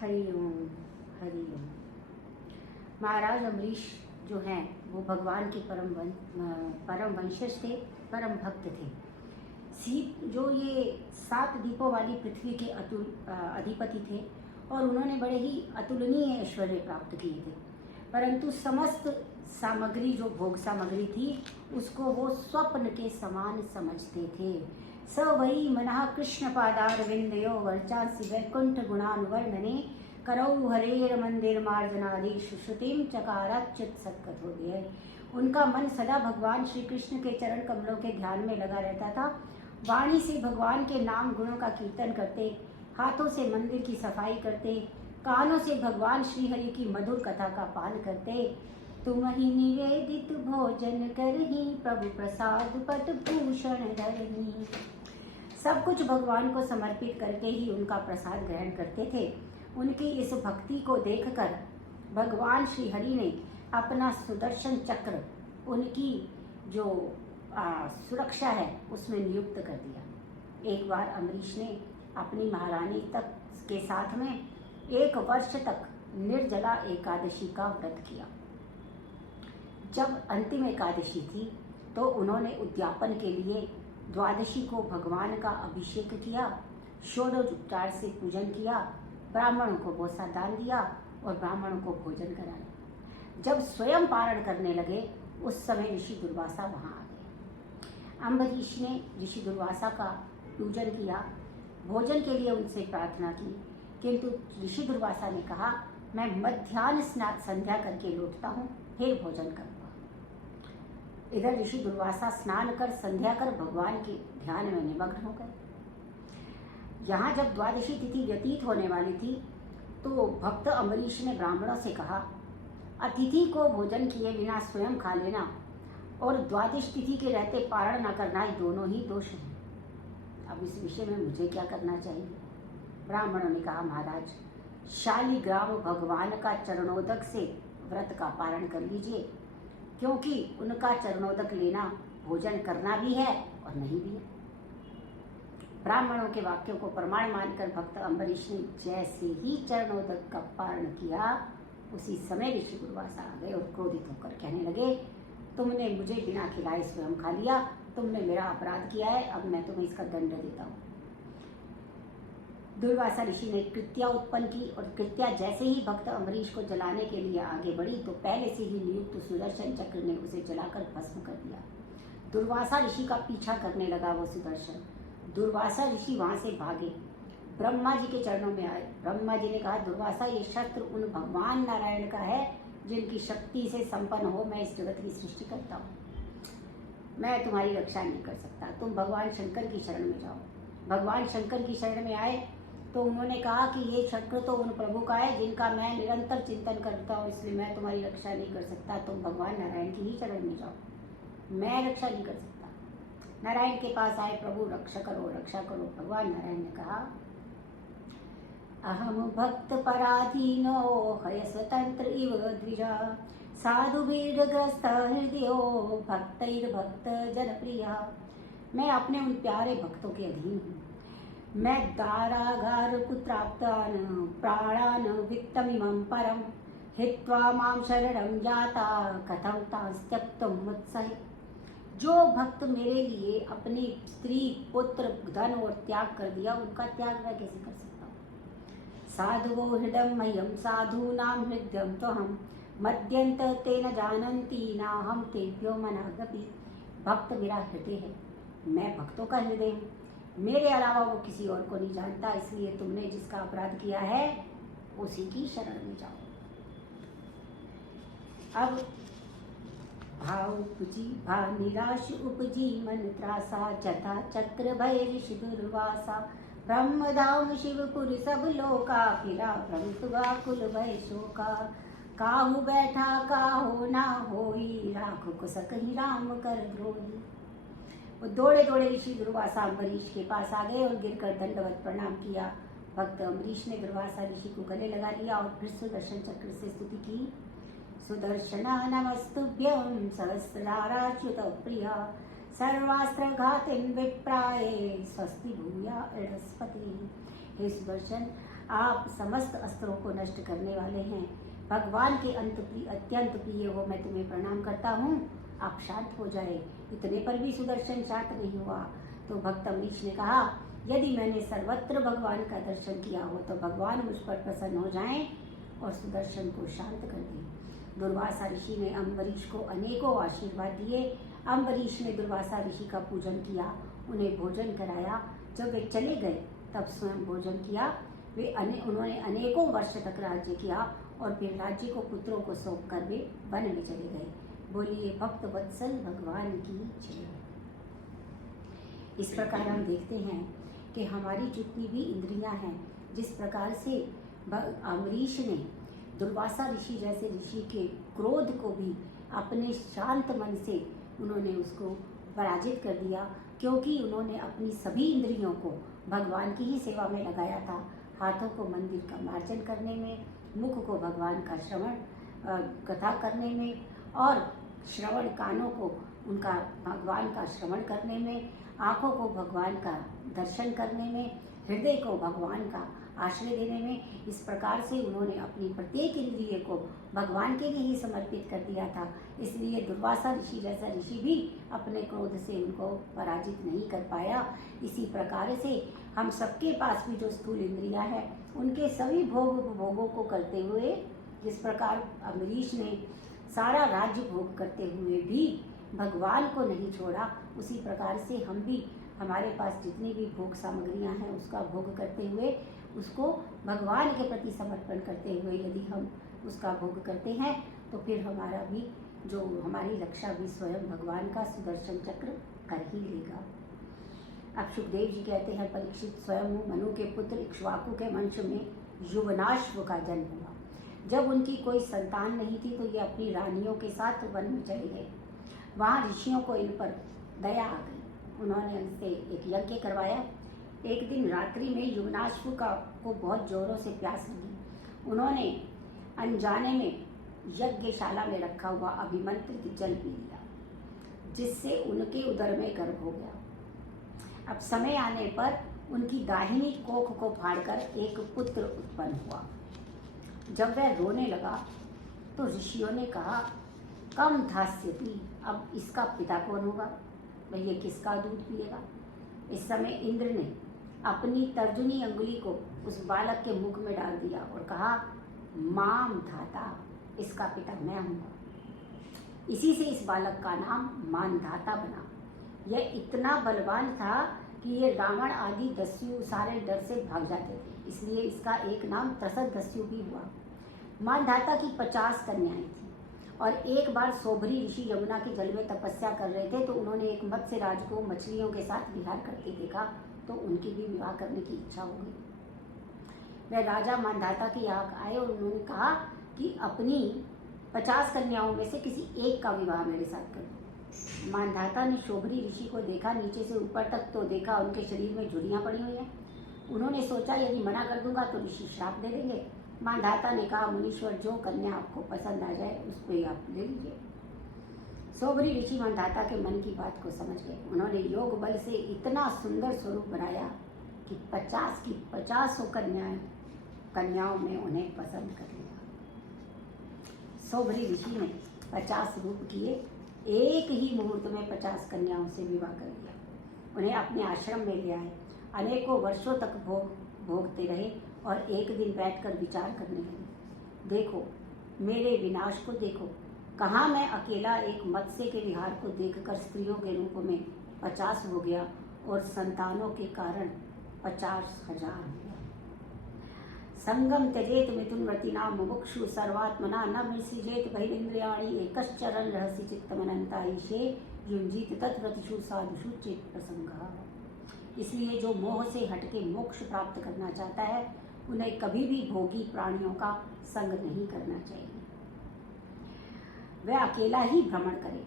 हरि ओम हरि ओम। महाराज अम्बरीश जो हैं वो भगवान के परम वंशज थे, परम भक्त थे। जो ये 7 दीपों वाली पृथ्वी के अधिपति थे और उन्होंने बड़े ही अतुलनीय ऐश्वर्य प्राप्त किए थे, परंतु समस्त सामग्री जो भोग सामग्री थी उसको वो स्वप्न के समान समझते थे। स वही मनः कृष्ण पादार विंदयो वर्चांसि वैकुंठ गुणानुवर्णने करौ हरेर मंदिर मार्जनाधीश श्रुतिम चकाराच्युत सत्कथोदय। उनका मन सदा भगवान श्री कृष्ण के चरण कमलों के ध्यान में लगा रहता था। वाणी से भगवान के नाम गुणों का कीर्तन करते, हाथों से मंदिर की सफाई करते, कानों से भगवान श्री हरि की मधुर कथा का पान करते। तुम ही निवेदित भोजन करही प्रभु प्रसाद पट भूषण धरही। सब कुछ भगवान को समर्पित करके ही उनका प्रसाद ग्रहण करते थे। उनकी इस भक्ति को देखकर भगवान श्री हरि ने अपना सुदर्शन चक्र उनकी जो सुरक्षा है उसमें नियुक्त कर दिया। एक बार अम्बरीश ने अपनी महारानी तक के साथ में 1 वर्ष तक निर्जला एकादशी का व्रत किया। जब अंतिम एकादशी थी तो उन्होंने उद्यापन के लिए द्वादशी को भगवान का अभिषेक किया, षोडशोपचार से पूजन किया, ब्राह्मणों को बोसा दान दिया और ब्राह्मणों को भोजन कराया। जब स्वयं पारण करने लगे उस समय ऋषि दुर्वासा वहाँ आ गए। अम्बरीश ने ऋषि दुर्वासा का पूजन किया, भोजन के लिए उनसे प्रार्थना की, किंतु ऋषि दुर्वासा ने कहा मैं मध्याह्न संध्या करके लौटता हूँ, फिर भोजन करूँगा। इधर ऋषि दुर्वासा स्नान कर संध्या कर भगवान के ध्यान में निमग्न हो गए। यहाँ जब द्वादशी तिथि व्यतीत होने वाली थी तो भक्त अम्बरीश ने ब्राह्मणों से कहा अतिथि को भोजन किए बिना स्वयं खा लेना और द्वादश तिथि के रहते पारण न करना, ये दोनों ही दोष हैं। अब इस विषय में मुझे क्या करना चाहिए? ब्राह्मणों ने कहा महाराज, शालिग्राम भगवान का चरणोदक से व्रत का पारण कर लीजिए, क्योंकि उनका चरणोदक लेना भोजन करना भी है और नहीं भी है। ब्राह्मणों के वाक्यों को प्रमाण मानकर भक्त अम्बरीश ने जैसे ही चरणोदक का पारण किया उसी समय ऋषि दुर्वासा आ गए और क्रोधित होकर कहने लगे तुमने मुझे बिना खिलाए स्वयं खा लिया, तुमने मेरा अपराध किया है, अब मैं तुम्हें इसका दंड देता हूँ। दुर्वासा ऋषि ने कृत्या उत्पन्न की और कृत्या जैसे ही भक्त अम्बरीश को जलाने के लिए आगे बढ़ी तो पहले से ही नियुक्त सुदर्शन चक्र ने उसे जलाकर भस्म कर दिया। दुर्वासा ऋषि का पीछा करने लगा वो सुदर्शन। दुर्वासा ऋषि वहां से भागे, ब्रह्मा जी के चरणों में आए। ब्रह्मा जी ने कहा दुर्वासा ये शस्त्र उन भगवान नारायण का है जिनकी शक्ति से संपन्न हो मैं इस जगत की सृष्टि करता हूँ, मैं तुम्हारी रक्षा नहीं कर सकता, तुम भगवान शंकर की शरण में जाओ। भगवान शंकर की शरण में आए तो उन्होंने कहा कि ये चक्र तो उन प्रभु का है जिनका मैं निरंतर चिंतन करता हूँ, इसलिए मैं तुम्हारी रक्षा नहीं कर सकता, तुम भगवान नारायण की ही शरण में जाओ, मैं रक्षा नहीं कर सकता। नारायण के पास आए, प्रभु रक्षा करो रक्षा करो। भगवान नारायण ने कहा अहम भक्त पराधीनो हय स्वतंत्र इव द्विजा साधु ग्रस्त हृदयो भक्तैर्भक्त जनप्रिया। मैं अपने उन प्यारे भक्तों के अधीन हूँ। मैं दारागार पुत्राप्तान प्राणान वित्तमिमं परम हित्वा मां शरणं जाता कथं तांस्त्यक्तुं मत्सहे। जो भक्त मेरे लिए अपनी स्त्री पुत्र धन और त्याग कर दिया उनका त्याग मैं कैसे कर सकता हूँ। साधुवो हृदयं मह्यं साधूनां हृदयं त्वहं मद्यन्त तेन जानन्ति नाहं तेभ्यो मनागपि। भक्त मेरा हृदय है, मैं भक्तों का हृदय हूँ, मेरे अलावा वो किसी और को नहीं जानता, इसलिए तुमने जिसका अपराध किया है उसी की शरण में जाओ। अब भाव उपजी निराश उपजी मन त्रासा जथा चक्र भय ऋषि दुर्वासा ब्रह्मधाम शिवपुर सब लोका फिरा भ्रमतुगा कुल भय शोका काहू बैठा काहो ना होई राख कुसक ही राम कर द्रोही। वो दौड़े दौड़े ऋषि दुर्वासा अम्बरीश के पास आ गए और गिरकर दंडवत प्रणाम किया। भक्त अम्बरीश ने दुर्वासा ऋषि को गले लगा लिया और फिर सुदर्शन चक्र से स्तुति की। सुदर्शना नमस्तुभ्यं सहस्राराच्युत प्रिया सर्वास्त्र घातिन विप्राये स्वस्ति भूया एडस्पति। हे सुदर्शन, आप समस्त अस्त्रों को नष्ट करने वाले हैं। भगवान के अत्यंत प्रिय हो, मैं तुम्हें प्रणाम करता हूँ, आप शांत हो जाए। इतने पर भी सुदर्शन शांत नहीं हुआ। तो भक्त अम्बरीश ने कहा, यदि मैंने सर्वत्र भगवान का दर्शन किया हो तो भगवान मुझ पर प्रसन्न हो जाएं और सुदर्शन को शांत कर दें। दुर्वासा ऋषि ने अम्बरीश को अनेकों आशीर्वाद दिए। अम्बरीश ने दुर्वासा ऋषि का पूजन किया, उन्हें भोजन कराया। जब वे चले गए तब स्वयं भोजन किया। उन्होंने अनेकों वर्ष तक राज्य किया और फिर राज्य को पुत्रों को सौंप कर वे वन में चले गए। बोलिए भक्त वत्सल भगवान की जय। इस प्रकार हम देखते हैं कि हमारी जितनी भी इंद्रियां हैं, जिस प्रकार से अम्बरीश ने दुर्वासा ऋषि जैसे ऋषि के क्रोध को भी अपने शांत मन से उन्होंने उसको पराजित कर दिया, क्योंकि उन्होंने अपनी सभी इंद्रियों को भगवान की ही सेवा में लगाया था। हाथों को मंदिर का मार्जन करने में, मुख को भगवान का श्रवण कथा करने में, और श्रवण कानों को उनका भगवान का श्रवण करने में, आँखों को भगवान का दर्शन करने में, हृदय को भगवान का आश्रय देने में। इस प्रकार से उन्होंने अपनी प्रत्येक इंद्रिय को भगवान के लिए ही समर्पित कर दिया था। इसलिए दुर्वासा ऋषि जैसा ऋषि भी अपने क्रोध से उनको पराजित नहीं कर पाया। इसी प्रकार से हम सबके पास भी जो स्थूल इंद्रियां हैं, उनके सभी भोगों को करते हुए, जिस प्रकार अम्बरीश ने सारा राज्य भोग करते हुए भी भगवान को नहीं छोड़ा, उसी प्रकार से हम भी हमारे पास जितनी भी भोग सामग्रियां हैं उसका भोग करते हुए, उसको भगवान के प्रति समर्पण करते हुए यदि हम उसका भोग करते हैं तो फिर हमारा भी जो हमारी रक्षा भी स्वयं भगवान का सुदर्शन चक्र कर ही लेगा। अब सुखदेव जी कहते हैं, परीक्षित स्वयं मनु के पुत्र इक्ष्वाकु के वंश में युवनाश्व का जन्म हुआ। जब उनकी कोई संतान नहीं थी तो ये अपनी रानियों के साथ वन में चले गए। वहाँ ऋषियों को इन पर दया आ गई। उन्होंने उनसे एक यज्ञ करवाया। एक दिन रात्रि में युवनाश्व को बहुत जोरों से प्यास लगी। उन्होंने अनजाने में यज्ञशाला में रखा हुआ अभिमंत्रित जल पी लिया, जिससे उनके उदर में गर्भ हो गया। अब समय आने पर उनकी दाहिनी कोख को फाड़कर एक पुत्र उत्पन्न हुआ। जब वह रोने लगा तो ऋषियों ने कहा, कम धास्यति, अब इसका पिता कौन होगा? भैया किसका दूध पिएगा? इस समय इंद्र ने अपनी तर्जनी अंगुली को उस बालक के मुख में डाल दिया और कहा, माम धाता, इसका पिता मैं हूँगा। इसी से इस बालक का नाम मानधाता बना। यह इतना बलवान था कि ये रावण आदि दस्यु सारे डर से भाग जाते थे, इसलिए इसका एक नाम त्रसद दस्यु भी हुआ। मानधाता की 50 कन्याएं थी और एक बार सोभरी ऋषि यमुना के जल में तपस्या कर रहे थे तो उन्होंने एक मत्स्य राज को मछलियों के साथ विहार करते देखा, तो उनकी भी विवाह करने की इच्छा हो गई। वह राजा मानधाता के यहाँ आए और उन्होंने कहा कि अपनी 50 कन्याओं में से किसी एक का विवाह मेरे साथ कर दो। मानधाता ने शोभरी ऋषि को देखा, नीचे से ऊपर तक तो देखा उनके शरीर में झुर्रियाँ पड़ी हुई हैं। उन्होंने सोचा यदि मना कर दूंगा तो ऋषि श्राप दे देंगे। मानधाता ने कहा, मुनीश्वर, जो कन्या आपको पसंद आ जाए उस पर आप ले लीजिए। सोभरी ऋषि मानधाता के मन की बात को समझ गए। उन्होंने योग बल से इतना सुंदर स्वरूप बनाया कि 50 की 50 कन्याओं में उन्हें पसंद कर लिया। सोभरी ऋषि ने 50 रूप किए, एक ही मुहूर्त में 50 कन्याओं से विवाह कर लिया। उन्हें अपने आश्रम में ले आए, अनेकों वर्षों तक भोगते रहे और एक दिन बैठकर विचार करने लगे, देखो मेरे विनाश को देखो, कहाँ मैं अकेला एक मत्स्य के विहार को देखकर स्त्रियों के रूप में 50 हो गया और संतानों के कारण 50,000 हो गया। संगम त्यजेत मिथुनव्रतिना मुमुक्षु सर्वात्मना न विसृजेत बहिरिंद्रियाणि एकश्चरन् रहसि चित्तमनन्ता ईशे युञ्जीत तद्व्रतिषु साधुषु चेत प्रसंगः। इसलिए जो मोह से हटके मोक्ष प्राप्त करना चाहता है उन्हें कभी भी भोगी प्राणियों का संग नहीं करना चाहिए। वह अकेला ही भ्रमण करे,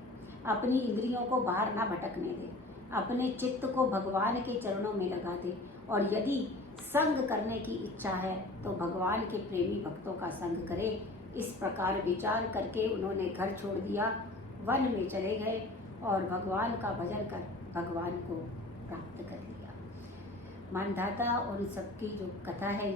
अपनी इंद्रियों को बाहर ना भटकने दे, अपने चित्त को भगवान के चरणों में लगा दे और यदि संग करने की इच्छा है तो भगवान के प्रेमी भक्तों का संग करे। इस प्रकार विचार करके उन्होंने घर छोड़ दिया, वन में चले गए और भगवान का भजन कर भगवान को प्राप्त कर लिया। मानधाता और सबकी जो कथा है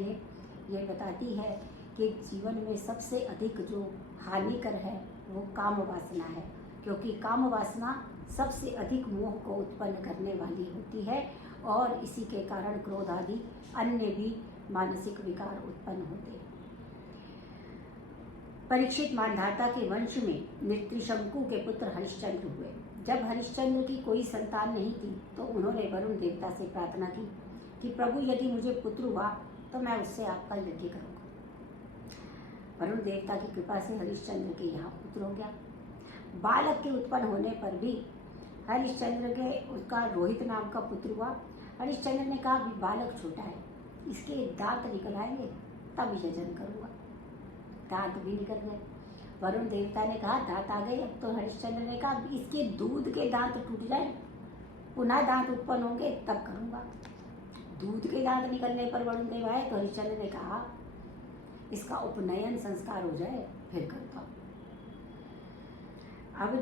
ये बताती है कि जीवन में सबसे अधिक जो हानिकर है वो काम वासना है, क्योंकि काम वासना सबसे अधिक मोह को उत्पन्न करने वाली होती है और इसी के कारण क्रोध आदि अन्य भी मानसिक विकार उत्पन्न होते हैं। परीक्षित मानधाता के वंश में त्रिशंकु के पुत्र हरिश्चंद्र हुए। जब हरिश्चंद्र की कोई संतान नहीं थी तो उन्होंने वरुण देवता से प्रार्थना की कि प्रभु यदि मुझे पुत्र हुआ तो मैं उससे आपका यज्ञ करूँगा। वरुण देवता की कृपा से हरिश्चंद्र के यहाँ पुत्र हो गया। बालक के उत्पन्न होने पर भी हरिश्चंद्र के उसका रोहित नाम का पुत्र हुआ। हरिश्चंद्र ने कहा अभी बालक छोटा है, इसके दांत निकल आएंगे तब यजन करूँगा। दांत भी निकल गए। वरुण देवता ने कहा दांत आ गए। अब तो हरिश्चंद्र ने कहा इसके दूध के दांत टूट जाए, पुनः दांत उत्पन्न होंगे तब करूँगा। दूध के दांत निकलने पर वरुण देव आए तो हरिश्चंद्र ने कहा इसका उपनयन संस्कार हो जाए फिर करता हूँ। अब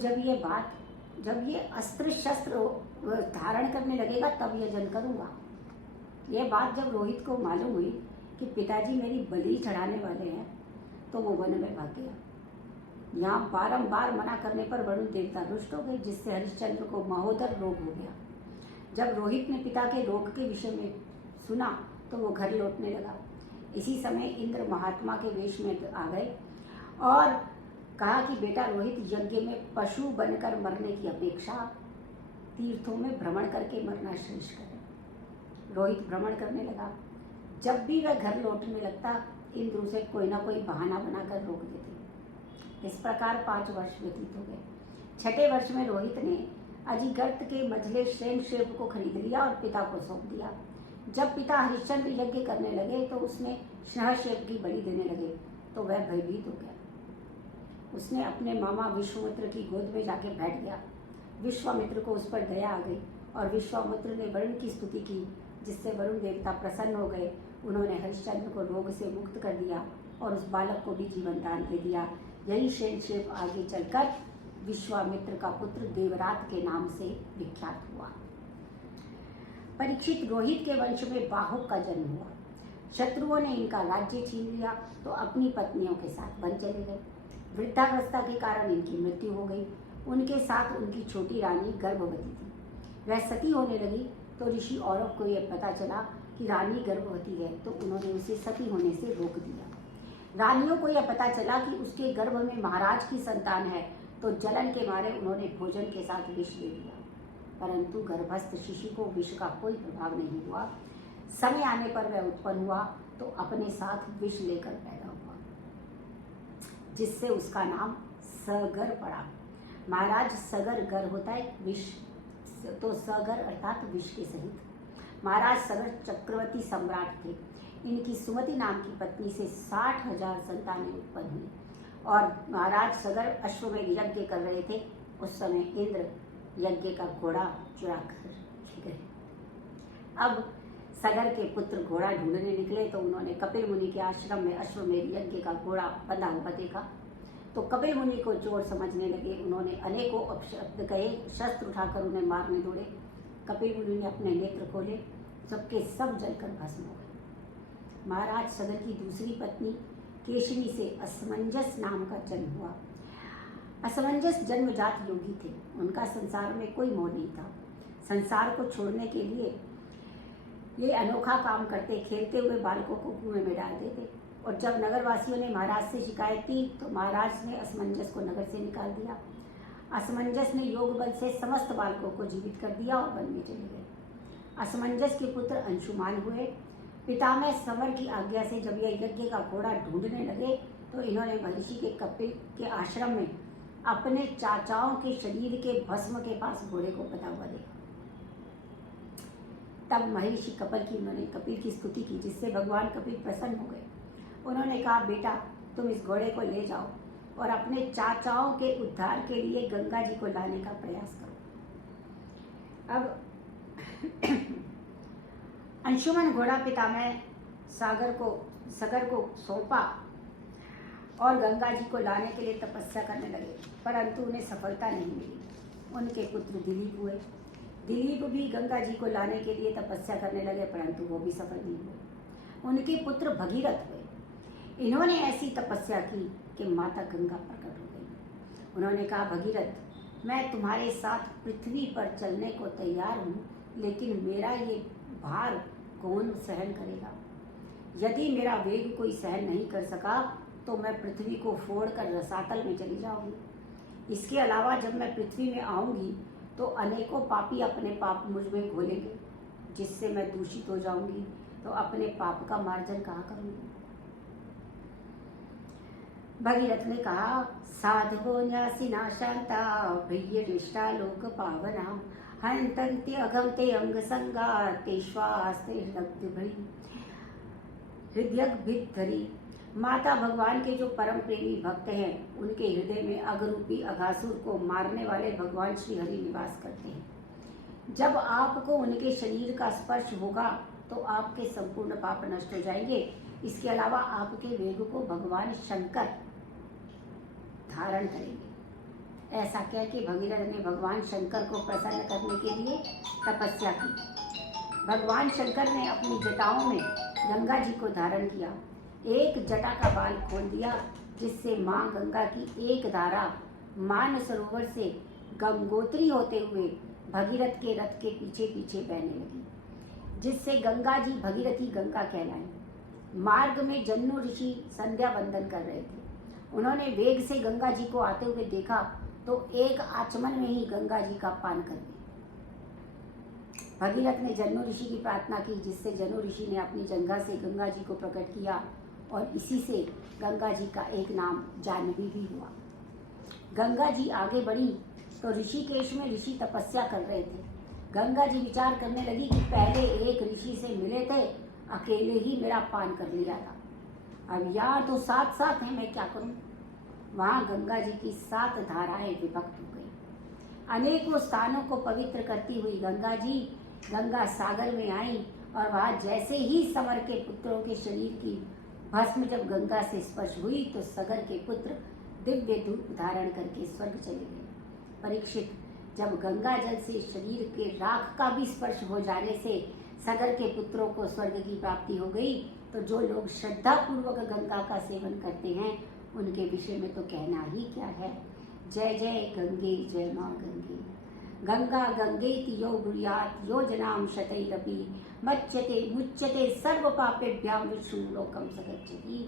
जब ये अस्त्र शस्त्र धारण करने लगेगा तब यजन करूँगा। ये बात जब रोहित को मालूम हुई कि पिताजी मेरी बलि चढ़ाने वाले हैं तो वो वन में भाग गया। यहाँ बारंबार मना करने पर वरुण देवता रुष्ट हो गए, जिससे हरिश्चंद्र को महोदर रोग हो गया। जब रोहित ने पिता के रोग के विषय में सुना तो वो घर लौटने लगा। इसी समय इंद्र महात्मा के वेश में आ गए और कहा कि बेटा रोहित, यज्ञ में पशु बनकर मरने की अपेक्षा तीर्थों में भ्रमण करके मरना श्रेष्ठ है। रोहित भ्रमण करने लगा। जब भी वह घर लौटने लगता इंद्र उसे कोई ना कोई बहाना बनाकर रोक देते। इस प्रकार 5 वर्ष व्यतीत हो गए। 6ठे वर्ष में रोहित ने अजिगर्त के मझले श्रेणशेप को खरीद लिया और पिता को सौंप दिया। जब पिता हरिश्चंद्र यज्ञ करने लगे तो उसने श्नहशेप की बलि देने लगे तो वह भयभीत हो गया। उसने अपने मामा विश्वामित्र की गोद में जाके बैठ गया। विश्वामित्र को उस पर दया आ गई और विश्वामित्र ने वरुण की स्तुति की, जिससे वरुण देवता प्रसन्न हो गए। उन्होंने हरिश्चंद्र को रोग से मुक्त कर दिया और उस बालक को भी जीवन दान दे दिया। यही श्रेणशेप आगे चलकर विश्वामित्र का पुत्र देवरात के नाम से विख्यात हुआ। परीक्षित रोहित के वंश में बाहुक का जन्म हुआ। शत्रुओं ने इनका राज्य छीन लिया तो अपनी पत्नियों के साथ वन चले गए। वृद्धावस्था के कारण इनकी मृत्यु हो गई। उनके साथ उनकी छोटी रानी गर्भवती थी। वह सती होने लगी तो ऋषि औरव को यह पता चला कि रानी गर्भवती है तो उन्होंने उसे सती होने से रोक दिया। रानियों को यह पता चला कि उसके गर्भ में महाराज की संतान है तो जलन के मारे उन्होंने भोजन के साथ विष ले लिया, परंतु गर्भस्थ शिशु को विष का कोई प्रभाव नहीं हुआ। समय आने पर वह उत्पन्न हुआ तो अपने साथ विष लेकर पैदा हुआ, जिससे उसका नाम सगर पड़ा। महाराज सगर गर होता है विष, तो सगर अर्थात विष के सहित। महाराज सगर चक्रवर्ती सम्राट थे। इनकी सुमति नाम की पत्नी से 60,000 संतानें उत्पन्न हुई और महाराज सगर अश्वमेध यज्ञ कर रहे थे। उस समय इंद्र यज्ञ का घोड़ा चुरा कर ले गए। अब सगर के पुत्र घोड़ा ढूंढने निकले तो उन्होंने कपिल मुनि के आश्रम में अश्वमेध यज्ञ का घोड़ा बंधा हुआ देखा तो कपिल मुनि को चोर समझने लगे। उन्होंने अनेकों अपशब्द कहे, शस्त्र उठाकर उन्हें मारने दौड़े। कपिल मुनि ने अपने नेत्र खोले, सबके सब जलकर भस्म हो गए। महाराज सगर की दूसरी पत्नी केशनी से असमंजस नाम का जन्म हुआ। असमंजस जन्मजात योगी थे। उनका संसार में कोई मोह नहीं था। संसार को छोड़ने के लिए ये अनोखा काम करते, खेलते हुए बालकों को कुएं में डाल देते और जब नगरवासियों ने महाराज से शिकायत की तो महाराज ने असमंजस को नगर से निकाल दिया। असमंजस ने योग बल से समस्त बालकों को जीवित कर दिया और वन में चले गए। असमंजस के पुत्र अंशुमान हुए। पितामह संवर की आज्ञा से जब यह यज्ञ का घोड़ा ढूंढने लगे तो इन्होंने महर्षि के कपिल के आश्रम में अपने चाचाओं के शरीर के भस्म के पास घोड़े को बंधा हुआ देखा। तब महर्षि उन्होंने कपिल की स्तुति की, जिससे भगवान कपिल प्रसन्न हो गए। उन्होंने कहा बेटा तुम इस घोड़े को ले जाओ और अपने चाचाओं के उद्धार के लिए गंगा जी को लाने का प्रयास करो। अब अंशुमन घोड़ा पितामह सगर को सौंपा और गंगा जी को लाने के लिए तपस्या करने लगे, परंतु उन्हें सफलता नहीं मिली। उनके पुत्र दिलीप हुए। दिलीप भी गंगा जी को लाने के लिए तपस्या करने लगे, परंतु वो भी सफल नहीं हुए। उनके पुत्र भगीरथ हुए। इन्होंने ऐसी तपस्या की कि माता गंगा प्रकट हो गई। उन्होंने कहा, भगीरथ, मैं तुम्हारे साथ पृथ्वी पर चलने को तैयार हूँ, लेकिन मेरा ये भार कौन सहन करेगा? यदि मेरा वेग कोई सहन नहीं कर सका तो मैं पृथ्वी को फोड़कर रसातल में चली जाऊंगी। इसके अलावा जब मैं पृथ्वी में आऊंगी तो अनेकों पापी अपने पाप मुझ में घोलेंगे, जिससे मैं दूषित हो जाऊंगी, तो अपने पाप का मार्जन कहाँ करूंगी? भगीरथ ने कहा, साधवो न्यासिना शांता भय्यरिष्टा लोक पावना हंतन्ते अगमते अंग संगा तेश्वास्ते हृदय। माता भगवान के जो परम प्रेमी भक्त हैं, उनके हृदय में अगरूपी अघासुर को मारने वाले भगवान श्री हरि निवास करते हैं। जब आपको उनके शरीर का स्पर्श होगा तो आपके संपूर्ण पाप नष्ट हो जाएंगे। इसके अलावा आपके वेग को भगवान शंकर धारण करेंगे। ऐसा कह के भगीरथ ने भगवान शंकर को प्रसन्न करने के लिए तपस्या की। भगवान शंकर ने अपनी जटाओं में गंगा जी को धारण किया। एक जटा का बाल खोल दिया, जिससे माँ गंगा की एक धारा मान सरोवर से गंगोत्री होते हुए भगीरथ के रथ के पीछे पीछे बहने लगी, जिससे गंगा जी भगीरथी गंगा कहलाई। मार्ग में जन्नू ऋषि संध्या वंदन कर रहे थे। उन्होंने वेग से गंगा जी को आते हुए देखा तो एक आचमन में ही गंगा जी का पान कर दिया। भगीरथ ने जन्नू ऋषि की प्रार्थना की, जिससे जन्नू ऋषि ने अपनी जंघा से गंगा जी को प्रकट किया और इसी से गंगा जी का एक नाम जानवी भी हुआ। गंगा जी आगे बढ़ी तो ऋषिकेश में ऋषि तपस्या कर रहे थे। गंगा जी विचार करने लगी कि पहले एक ऋषि से मिले थे, अकेले ही मेरा पान कर लिया था, अब यार तो साथ साथ हैं, मैं क्या करूं? वहां गंगा जी की 7 धाराएं विभक्त हो गई। अनेकों स्थानों को पवित्र करती हुई गंगा जी गंगा सागर में आई और वहां जैसे ही समर के पुत्रों के शरीर की भस्म जब गंगा से स्पर्श हुई तो सगर के पुत्र दिव्य धूप धारण करके स्वर्ग चले गए। परीक्षित, जब गंगा जल से शरीर के राख का भी स्पर्श हो जाने से सगर के पुत्रों को स्वर्ग की प्राप्ति हो गई, तो जो लोग श्रद्धा पूर्वक गंगा का सेवन करते हैं उनके विषय में तो कहना ही क्या है। जय जय गंगे, जय माँ गंगे। गंगा गंगेति यो ब्रूयात् योजनाम शतैरपि मच्यते मुच्यते सर्व पापेभ्याम विष्णु लोकम सगच्छति।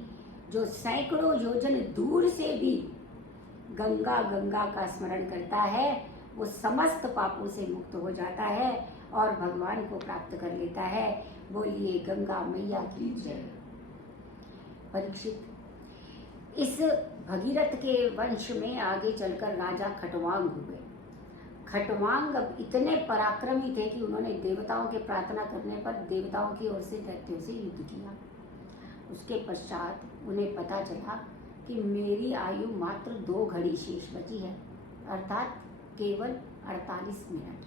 जो सैकड़ों योजन दूर से भी गंगा गंगा का स्मरण करता है वो समस्त पापों से मुक्त हो जाता है और भगवान को प्राप्त कर लेता है। बोलिए गंगा मैया की जय। परीक्षित, इस भगीरथ के वंश में आगे चलकर राजा खटवांग हुए। खटवांग अब इतने पराक्रमी थे कि उन्होंने देवताओं के प्रार्थना करने पर देवताओं की ओर से दैत्यों से युद्ध किया। उसके पश्चात उन्हें पता चला कि मेरी आयु मात्र 2 घड़ी शेष बची है, अर्थात केवल 48 मिनट।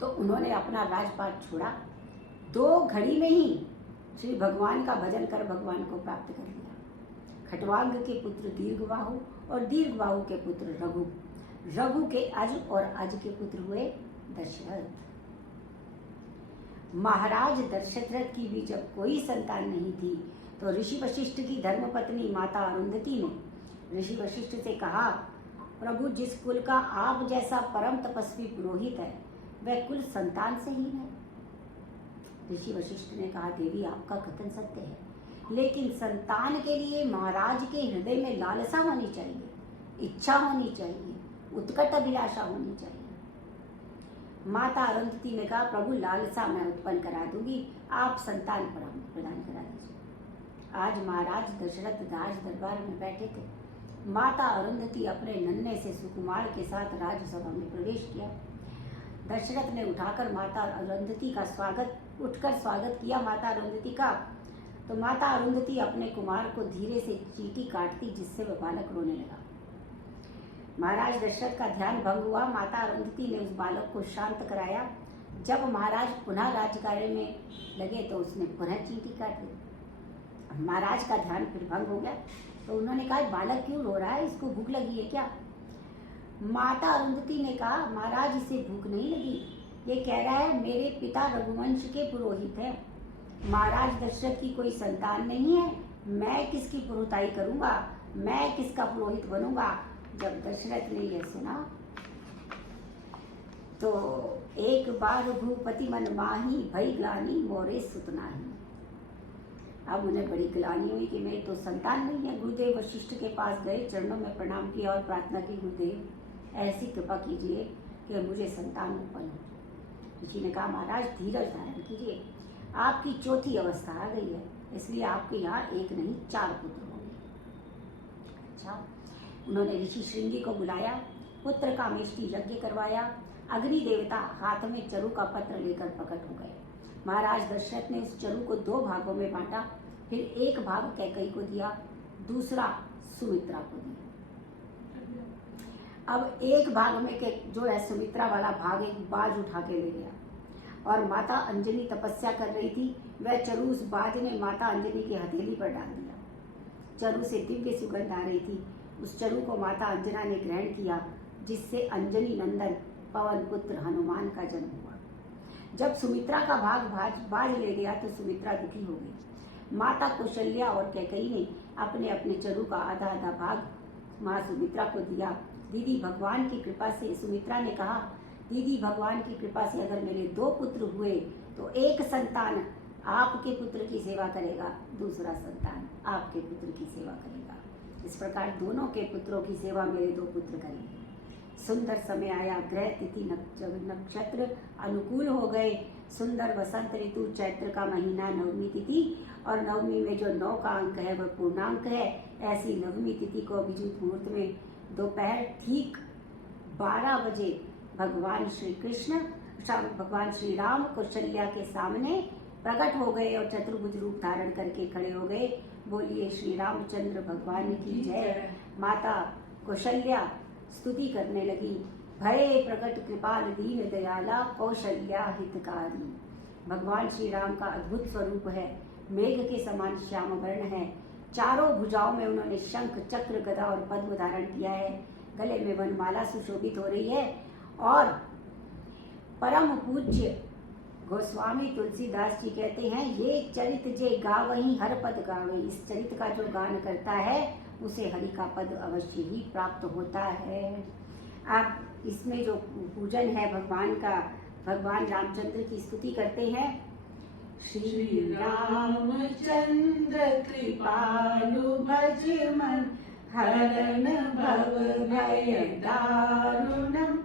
तो उन्होंने अपना राजपाट छोड़ा, 2 घड़ी में ही श्री भगवान का भजन कर भगवान को प्राप्त कर लिया। खटवांग के पुत्र दीर्घबाहु और दीर्घबाहु के पुत्र रघु, रघु के अज और अज के पुत्र हुए दशरथ। महाराज दशरथ की भी जब कोई संतान नहीं थी तो ऋषि वशिष्ठ की धर्मपत्नी माता अरुंधति ने ऋषि वशिष्ठ से कहा, प्रभु, जिस कुल का आप जैसा परम तपस्वी पुरोहित है वह कुल संतान से ही है। ऋषि वशिष्ठ ने कहा, देवी, आपका कथन सत्य है, लेकिन संतान के लिए महाराज के हृदय में लालसा होनी चाहिए, इच्छा होनी चाहिए, उत्कट अभिलाषा होनी चाहिए। माता अरुंधति ने कहा, प्रभु, लालसा मैं उत्पन्न करा दूंगी, आप संतान प्रदान करा दीजिए। आज महाराज दशरथ राज दरबार में बैठे थे। माता अरुंधति अपने नन्हे से सुकुमार के साथ राज्यसभा में प्रवेश किया। दशरथ ने उठाकर माता अरुंधति का उठकर स्वागत किया माता अरुंधति का। तो माता अरुंधति अपने कुमार को धीरे से चींटी काटती, जिससे वह बालक रोने लगा। महाराज दशरथ का ध्यान भंग हुआ। माता अरुंधति ने उस बालक को शांत कराया। जब महाराज पुनः राज्य कार्य में लगे तो उसने पुनः चींटी काट दी। महाराज का ध्यान फिर भंग हो गया तो उन्होंने कहा, बालक क्यों रो रहा है, इसको भूख लगी है क्या? माता अरुंधति ने कहा, महाराज, इसे भूख नहीं लगी, ये कह रहा है मेरे पिता रघुवंश के पुरोहित हैं, महाराज दशरथ की कोई संतान नहीं है, मैं किसकी पुरोहिताई करूंगा, मैं किसका पुरोहित बनूंगा। जब दशरथ ने यह सुना तो एक बार भूपति मन माही भई ग्लानि मोरे सुत नाही। अब उन्हें बड़ी ग्लानि हुई कि मेरी तो संतान नहीं है। गुरुदेव वशिष्ठ के पास गए, चरणों में प्रणाम किया और प्रार्थना की, गुरुदेव ऐसी कृपा कीजिए कि मुझे संतान उत्पन्न हो। ऋषि ने कहा महाराज धीरज धारण कीजिए, आपकी चौथी अवस्था आ गई है, इसलिए आपके यहाँ एक नहीं 4 पुत्र होंगे। अच्छा, उन्होंने ऋषि श्रृंगी को बुलाया, पुत्र का मेष्टि यज्ञ करवाया। अग्नि देवता हाथ में चरु का पत्र लेकर प्रकट हो गए। महाराज दशरथ ने उस चरु को 2 भागों में बांटा, फिर एक भाग कैकेयी को दिया, दूसरा सुमित्रा को दिया। अब एक भाग में के जो है सुमित्रा वाला भाग एक बाज उठा के ले गया, और माता अंजनी तपस्या कर रही थी, वह चरु उस बाज ने माता अंजनी की हथेली पर डाल दिया। चरु से दिव्य सुगंध आ रही थी। उस चरु को माता अंजना ने ग्रहण किया, जिससे अंजनी नंदन पवन पुत्र हनुमान का जन्म हुआ। जब सुमित्रा का भाग बाज ले गया तो सुमित्रा दुखी हो गई। माता कौशल्या और कैकेयी ने अपने अपने चरु का आधा आधा भाग माँ सुमित्रा को दिया। दीदी भगवान की कृपा से, सुमित्रा ने कहा, दीदी भगवान की कृपा से अगर मेरे 2 पुत्र हुए तो एक संतान आपके पुत्र की सेवा करेगा, दूसरा संतान आपके पुत्र की सेवा करेगा। इस प्रकार दोनों के पुत्रों की सेवा मेरे 2 पुत्र करेंगे। सुंदर समय आया, ग्रह तिथि नक्षत्र अनुकूल हो गए। सुंदर वसंत ऋतु, चैत्र का महीना, नवमी तिथि, और नवमी में जो 9 का अंक है वह पूर्णांक है। ऐसी नवमी तिथि को अभिजीत मुहूर्त में दोपहर ठीक 12 बजे भगवान श्री कृष्ण, भगवान श्री राम कौशल्या के सामने प्रकट हो गए और चतुर्भुज रूप धारण करके खड़े हो गए। बोलिए श्री रामचंद्र भगवान की जय। माता कौशल्या स्तुति करने लगी, भय प्रकट कृपाल दीन दयाला कौशल्या हितकारी। भगवान श्री राम का अद्भुत स्वरूप है, मेघ के समान श्याम वर्ण है। चारों भुजाओं में उन्होंने शंख, चक्र, गदा और पद्म धारण किया है। गले में वनमाला सुशोभित हो रही है। और परम पूज्य गोस्वामी तुलसीदास जी कहते हैं, ये चरित जे गावहीं हर पद गावे। इस चरित का जो गान करता है उसे हरि का पद अवश्य ही प्राप्त होता है। अब इसमें जो पूजन है भगवान का, भगवान रामचंद्र की स्तुति करते हैं। श्री रामचंद्र कृपालु भज मन, हरण भव भय दारुणम,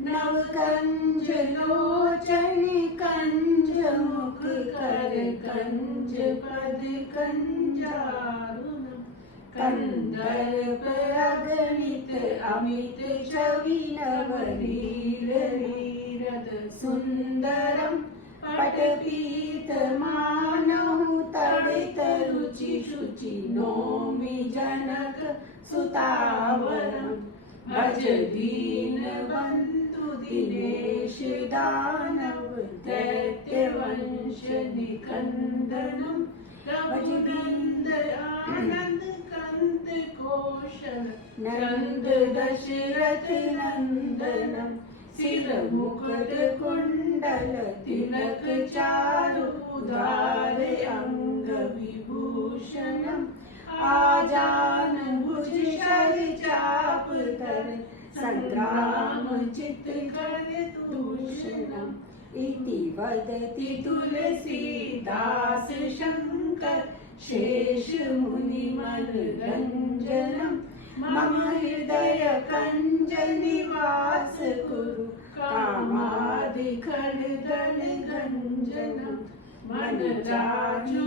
नव कंज लोचन कंज मुख कर कंज पद कंजारुणम, कंदर्प अगणित अमित छवि नवनील नीरद सुंदरम, पटपीत मानहु तड़ित रुचि शुचि, नौमि जनक सुतावरम, भज दीन बंधु दिनेश दानव, दैत्य वंश निकंदनम, भज बिंद आनंद कंत कोशल, नंद दशरथ नंदनम, सिर मुकुट कुंडल तिलक चारु, उदार अंग विभूषणम, आजान भुज शर चाप कर, संग्राम चित कर दूषणम, इति वदति तुलसीदास शंकर, शेष मुनि मन रंजनम, मम हृदय कंज निवास कुरु, कामादि खड़दल गंजनम, मन राजु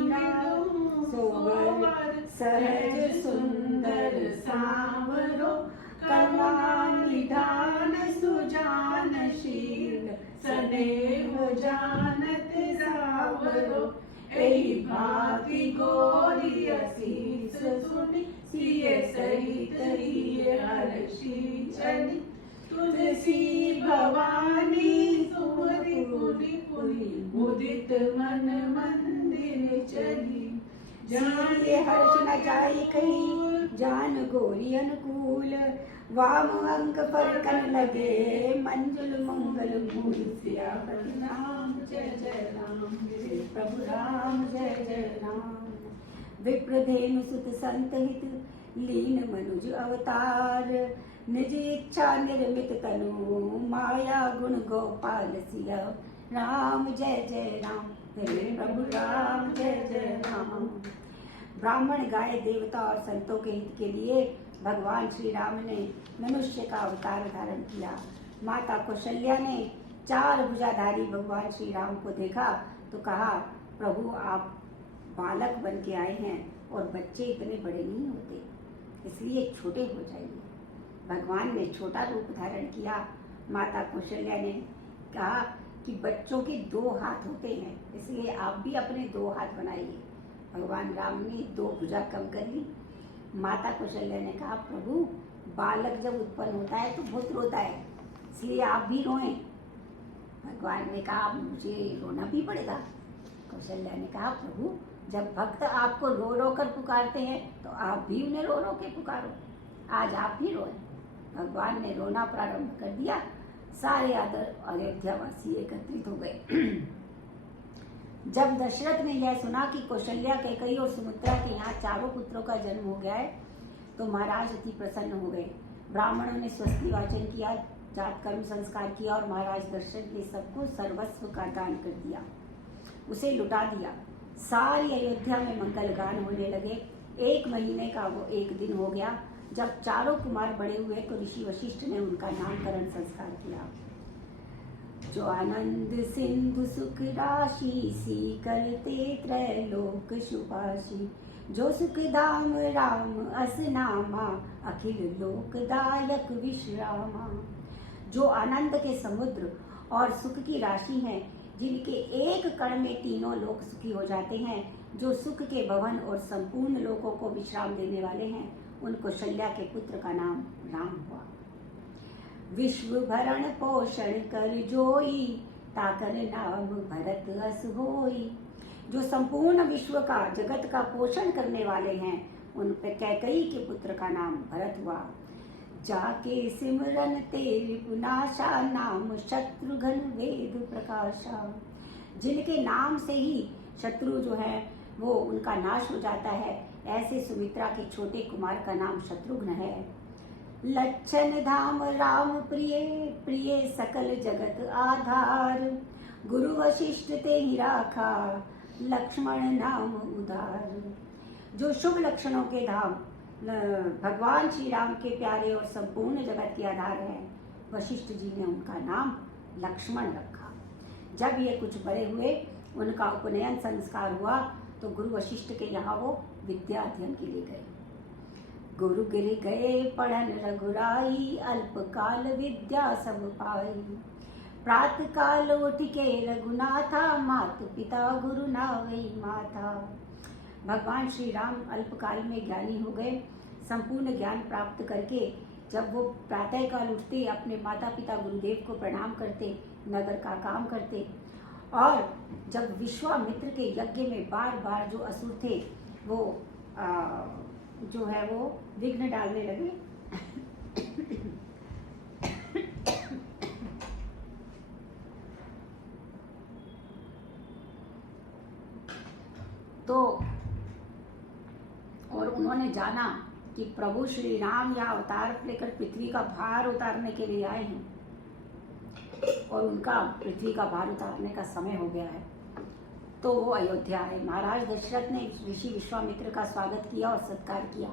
सोवर सहज सुंदर सांवरो, करुणा निधान सुजानशील, सदैव जानत सावरो, एहि भांति गौरी असीस सुनि, सिय सहित हिय हर्षि चली, तुलसी भवानी सुमति पुरि पुरि, मुदित मन मंदिर चली, जहाँ ये हर्ष न जाई कहीं, जान गौरी अनुकूल, वाम अंग पर कन लगे, मंजुल मंगल मूल सियापति नाम जय जय राम, श्री प्रभु राम जय जय राम। विप्रधेनु सुत संत हित लीन मनुज अवतार, निज इच्छा निर्मित तनु माया गुण गोपाल सिया राम जय जय राम, हे प्रभु राम जय जय राम। ब्राह्मण गाय देवता और संतों के हित के लिए भगवान श्री राम ने मनुष्य का अवतार धारण किया। माता कौशल्या ने 4 भुजाधारी भगवान श्री राम को देखा तो कहा, प्रभु आप बालक बन के आए हैं और बच्चे इतने बड़े नहीं होते, इसलिए छोटे हो जाइए। भगवान ने छोटा रूप धारण किया। माता कौशल्या ने कहा कि बच्चों के 2 हाथ होते हैं, इसलिए आप भी अपने 2 हाथ बनाइए। भगवान राम ने 2 भुजा कम कर ली। माता कौशल्या ने कहा, प्रभु बालक जब उत्पन्न होता है तो बहुत रोता है, इसलिए आप भी रोएं। भगवान ने कहा, मुझे रोना भी पड़ेगा। कौशल्या ने कहा, प्रभु जब भक्त आपको रो रो कर पुकारते हैं तो आप भी उन्हें रो रो के पुकारो, आज आप भी रोएं। भगवान ने रोना प्रारंभ कर दिया। सारे अयोध्यावासी एकत्रित हो गए। जब दशरथ ने यह सुना कि कौशल्या, कैकेयी और सुमित्रा के यहाँ 4 पुत्रों का जन्म हो गया है तो महाराज अति प्रसन्न हो गए। ब्राह्मणों ने स्वस्ति वाचन किया, जात कर्म संस्कार किया और महाराज दशरथ ने सबको सर्वस्व का दान कर दिया, उसे लुटा दिया। सारी अयोध्या में मंगल गान होने लगे। 1 महीने का वो एक दिन हो गया जब 4 कुमार बड़े हुए तो ऋषि वशिष्ठ ने उनका नामकरण संस्कार किया। जो आनंद सिंधु सुख राशि सी करते त्रैलोक शुभाशी, जो सुख धाम राम असनामा अखिल लोकदायक विश्रामा। जो आनंद के समुद्र और सुख की राशि हैं, जिनके एक कण में तीनों लोक सुखी हो जाते हैं, जो सुख के भवन और संपूर्ण लोकों को विश्राम देने वाले हैं, उन कौशल्या के पुत्र का नाम राम हुआ। विश्व भरण पोषण कर जोई, ताकर नाम भरत अस होई। जो संपूर्ण विश्व का, जगत का पोषण करने वाले हैं, उन पे कैकेयी के पुत्र का नाम भरत हुआ। जाके सिमरन ते विपुनाशा, नाम शत्रुघ्न वेद प्रकाशा। जिनके नाम से ही शत्रु जो है वो उनका नाश हो जाता है, ऐसे सुमित्रा के छोटे कुमार का नाम शत्रुघ्न है। लक्षण धाम राम प्रिय, प्रिय सकल जगत आधार। गुरु वशिष्ठ ते ही राखा, लक्ष्मण नाम उदार। जो शुभ लक्षणों के धाम भगवान श्री राम के प्यारे और संपूर्ण जगत के आधार हैं, वशिष्ठ जी ने उनका नाम लक्ष्मण रखा। जब ये कुछ बड़े हुए, उनका उपनयन संस्कार हुआ तो गुरु वशिष्ठ के यहाँ वो विद्या अध्ययन के लिए गए। गुरु गिर गए पढ़न रघुराई, अल्पकाल विद्या सब पाई। प्रातः काल उठ के रघुनाथा, मात पिता गुरु नावई माथा। भगवान श्री राम अल्पकाल में ज्ञानी हो गए। संपूर्ण ज्ञान प्राप्त करके जब वो प्रातःकाल उठते, अपने माता पिता गुरुदेव को प्रणाम करते, नगर का काम करते, और जब विश्वामित्र के यज्ञ में बार बार जो असुर थे वो जो है वो विघ्न डालने लगे, तो और उन्होंने जाना कि प्रभु श्री राम यहाँ अवतार लेकर पृथ्वी का भार उतारने के लिए आए हैं और उनका पृथ्वी का भार उतारने का समय हो गया है, तो वो अयोध्या आए। महाराज दशरथ ने ऋषि विश्वामित्र का स्वागत किया और सत्कार किया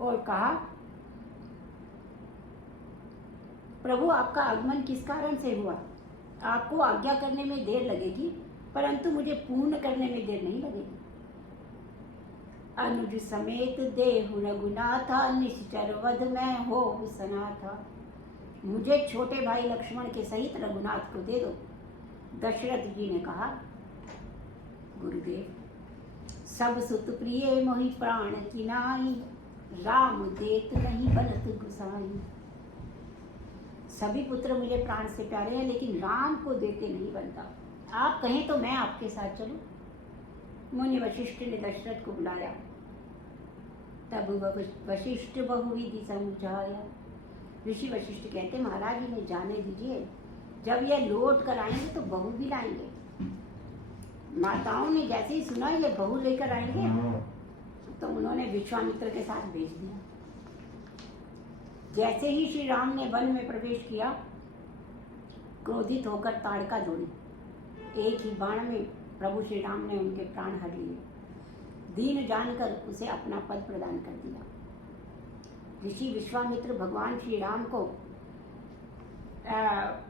और कहा, प्रभु आपका आगमन किस कारण से हुआ? आपको आज्ञा करने में देर लगेगी, परंतु मुझे पूर्ण करने में देर नहीं लगेगी। अनुज समेत देहु रघुनाथा, निश्चर वध में हो सनाथा। मुझे छोटे भाई लक्ष्मण के सहित रघुनाथ को दे दो। दशरथ जी ने कहा, गुरुदेव सब सुत प्रिय मोहि प्राण की नाई, राम देत नहीं बनत गुसाई। सभी पुत्र मुझे प्राण से प्यारे हैं, लेकिन राम को देते नहीं बनता। आप कहें तो मैं आपके साथ चलूं। मुनि वशिष्ठ ने दशरथ को बुलाया। तब वशिष्ठ बहुविधि समझाया। ऋषि वशिष्ठ कहते, महाराज इन्हें जाने दीजिए, जब ये लौट कर आएंगे तो बहू भी लाएंगे। माताओं ने जैसे ही सुना ये बहू लेकर आएंगे तो उन्होंने विश्वामित्र के साथ भेज दिया। जैसे ही श्री राम ने वन में प्रवेश किया, क्रोधित होकर ताड़का जोड़ी। एक ही बाण में प्रभु श्री राम ने उनके प्राण हर लिए। दीन जानकर उसे अपना पद प्रदान कर दिया। ऋषि विश्वामित्र भगवान श्री राम को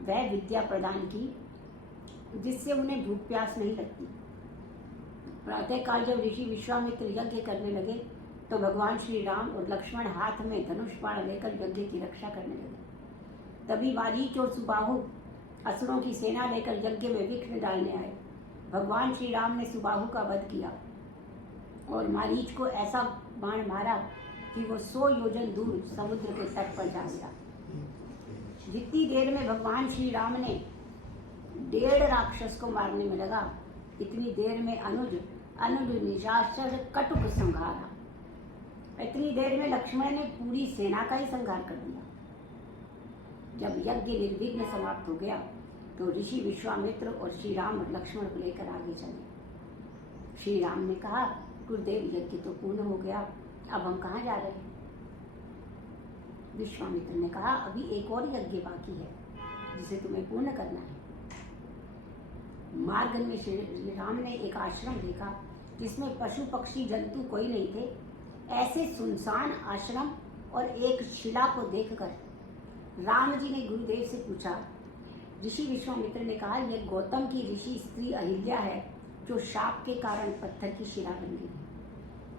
वह विद्या प्रदान की जिससे उन्हें भूख प्यास नहीं लगती। प्रातःकाल जब ऋषि विश्वामित्र यज्ञ करने लगे तो भगवान श्री राम और लक्ष्मण हाथ में धनुष बाण लेकर यज्ञ की रक्षा करने लगे। तभी मारीच और सुबाहु असुरों की सेना लेकर यज्ञ में विघ्न डालने आए। भगवान श्री राम ने सुबाहु का वध किया और मारीच को ऐसा बाण मारा कि वो 100 योजन दूर समुद्र के तट पर जा गिरा। जितनी देर में भगवान श्री राम ने 1.5 राक्षस को मारने में लगा, इतनी देर में अनुज निशाचर कटुक संहारा। इतनी देर में लक्ष्मण ने पूरी सेना का ही संहार कर दिया। जब यज्ञ निर्विघ्न समाप्त हो गया तो ऋषि विश्वामित्र और श्री राम और लक्ष्मण को लेकर आगे चले। श्री राम ने कहा, गुरुदेव यज्ञ तो पूर्ण हो गया, अब हम कहाँ जा रहे हैं? विश्वामित्र ने कहा, अभी एक और यज्ञ बाकी है जिसे तुम्हें पूर्ण करना है। मार्ग में श्री राम ने एक आश्रम देखा जिसमें पशु पक्षी जंतु कोई नहीं थे। ऐसे सुनसान आश्रम और एक शिला को देखकर राम जी ने गुरुदेव से पूछा। ऋषि विश्वामित्र ने कहा, यह गौतम की ऋषि स्त्री अहिल्या है जो शाप के कारण पत्थर की शिला बन गई है।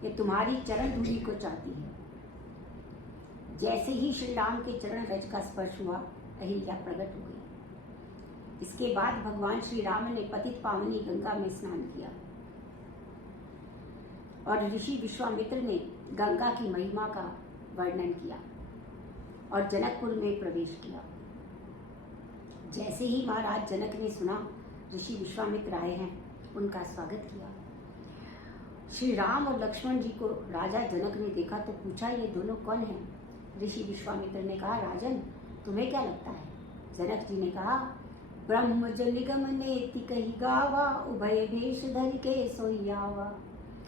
ये तुम्हारी चरण धूलि को चाहती है। जैसे ही श्री राम के चरण रज का स्पर्श हुआ, अहिल्या प्रकट हो गई। इसके बाद भगवान श्री राम ने पतित पावनी गंगा में स्नान किया और ऋषि विश्वामित्र ने गंगा की महिमा का वर्णन किया और जनकपुर में प्रवेश किया। जैसे ही महाराज जनक ने सुना ऋषि विश्वामित्र आए हैं, उनका स्वागत किया। श्री राम और लक्ष्मण जी को राजा जनक ने देखा तो पूछा, ये दोनों कौन हैं? ऋषि विश्वामित्र ने कहा, राजन तुम्हें क्या लगता है? जनक जी ने कहा, ब्रह्म जो निगम नेति कही गावा, उभय भेष धर के सोयावा।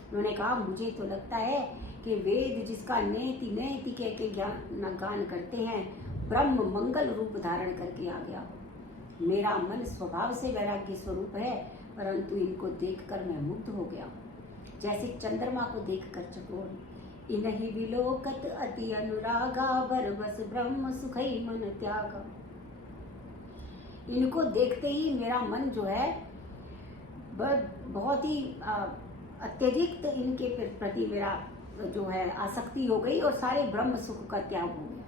उन्होंने कहा, मुझे तो लगता है कि वेद जिसका नेति नेति कह के गान करते हैं, ब्रह्म मंगल रूप धारण करके आ गया हो। मेरा मन स्वभाव से वैराग्य स्वरूप है, परंतु इनको देखकर मैं मुग्ध हो गया, जैसे चंद्रमा को देखकर चकोर। इनहि विलोकत अति अनुरागा, बरबस ब्रह्म सुखई मन त्यागा। इनको देखते ही मेरा मन जो है बहुत ही अत्यधिक इनके प्रति मेरा जो है आसक्ति हो गई और सारे ब्रह्म सुख का त्याग हो गया।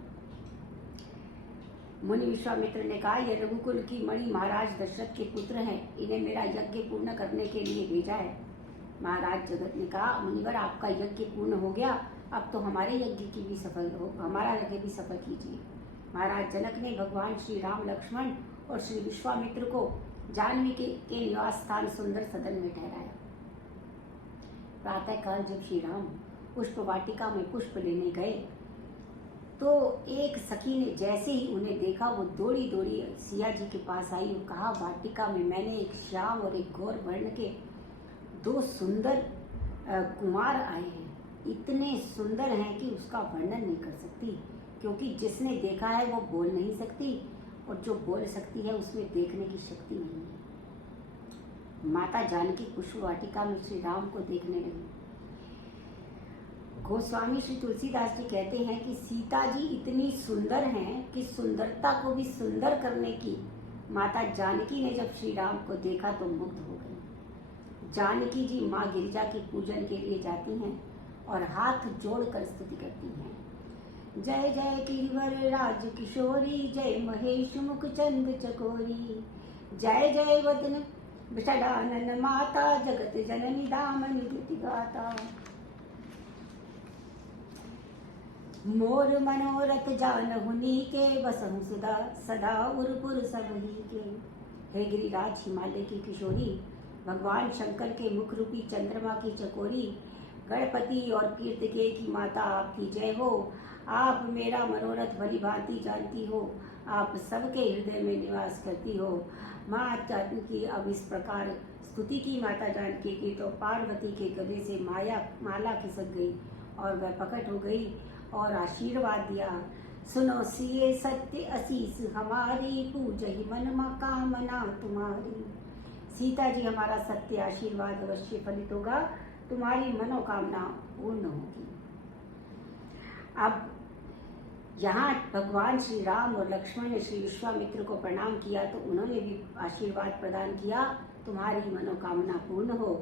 मुनि विश्वामित्र ने कहा, ये रघुकुल की मणि महाराज दशरथ के पुत्र हैं, इन्हें मेरा यज्ञ पूर्ण करने के लिए भेजा है। महाराज जगत ने कहा, मुनिवर आपका यज्ञ पूर्ण हो गया, अब तो हमारे यज्ञ की भी हमारा यज्ञ भी सफल कीजिए। महाराज जनक ने भगवान श्री राम, लक्ष्मण और श्री विश्वामित्र को जाह्नवी के निवास स्थान सुंदर सदन में ठहराया। प्रातःकाल जब श्री राम पुष्प वाटिका में पुष्प लेने गए तो एक सखी ने जैसे ही उन्हें देखा, वो दौड़ी दौड़ी सिया जी के पास आई और कहा, वाटिका में मैंने एक श्याम और एक गौर वर्ण के 2 सुंदर कुमार आए हैं। इतने सुंदर हैं कि उसका वर्णन नहीं कर सकती, क्योंकि जिसने देखा है वो बोल नहीं सकती और जो बोल सकती है उसमें देखने की शक्ति नहीं है। माता जानकी पुष्प वाटिका में श्री राम को देखने लगी। गोस्वामी श्री तुलसीदास जी कहते हैं कि सीता जी इतनी सुंदर हैं कि सुंदरता को भी सुंदर करने की माता जानकी ने जब श्री राम को देखा तो मुग्ध हो गई। जानकी जी माँ गिरिजा की पूजन के लिए जाती हैं और हाथ जोड़कर स्तुति करती हैं। जय जय गिरिवर राज किशोरी, जय महेश मुख चंद चकोरी, जय जय वदन विषडानन माता, जगत जननी दामन दुति गाता। मोर मनोरथ जानहुनी के, बसहु सदा सदा उरपुर सबही के। हे गिरिराज हिमालय की किशोरी, भगवान शंकर के मुख रूपी चंद्रमा की चकोरी, गणपति और कीर्तिकेय की माता आपकी जय हो। आप मेरा मनोरथ भली भांति जानती हो। आप सबके हृदय में निवास करती हो। माँ जानकी अब इस प्रकार स्तुति की माता जानकी की तो पार्वती के गले से माला खिसक गई और वह प्रकट हो गई और आशीर्वाद दिया। सुनो सिए सत्य असीस हमारी, पूजहि मन कामना तुम्हारी। सीता जी, हमारा सत्य आशीर्वाद अवश्य फलित होगा, तुम्हारी मनोकामना पूर्ण होगी। अब यहाँ भगवान श्री राम और लक्ष्मण ने श्री विश्वामित्र को प्रणाम किया तो उन्होंने भी आशीर्वाद प्रदान किया, तुम्हारी मनोकामना पूर्ण हो।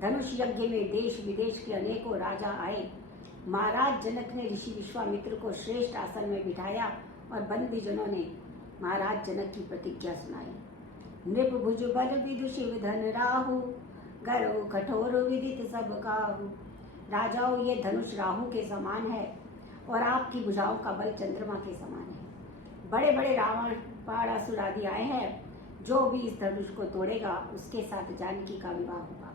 धनुष यज्ञ में देश विदेश के अनेकों राजा आए। महाराज जनक ने ऋषि विश्वामित्र को श्रेष्ठ आसन में बिठाया और बंदी जनों ने महाराज जनक की प्रतिज्ञा सुनाई। नृप भुज बल विदु शिव धन राहु, गरो कठोर विदित सब काहू। राजाओं, ये धनुष राहु के समान है और आपकी भुजाओं का बल चंद्रमा के समान है। बड़े बड़े रावण बाणासुर आदि आए हैं, जो भी इस धनुष को तोड़ेगा उसके साथ जानकी का विवाह होगा।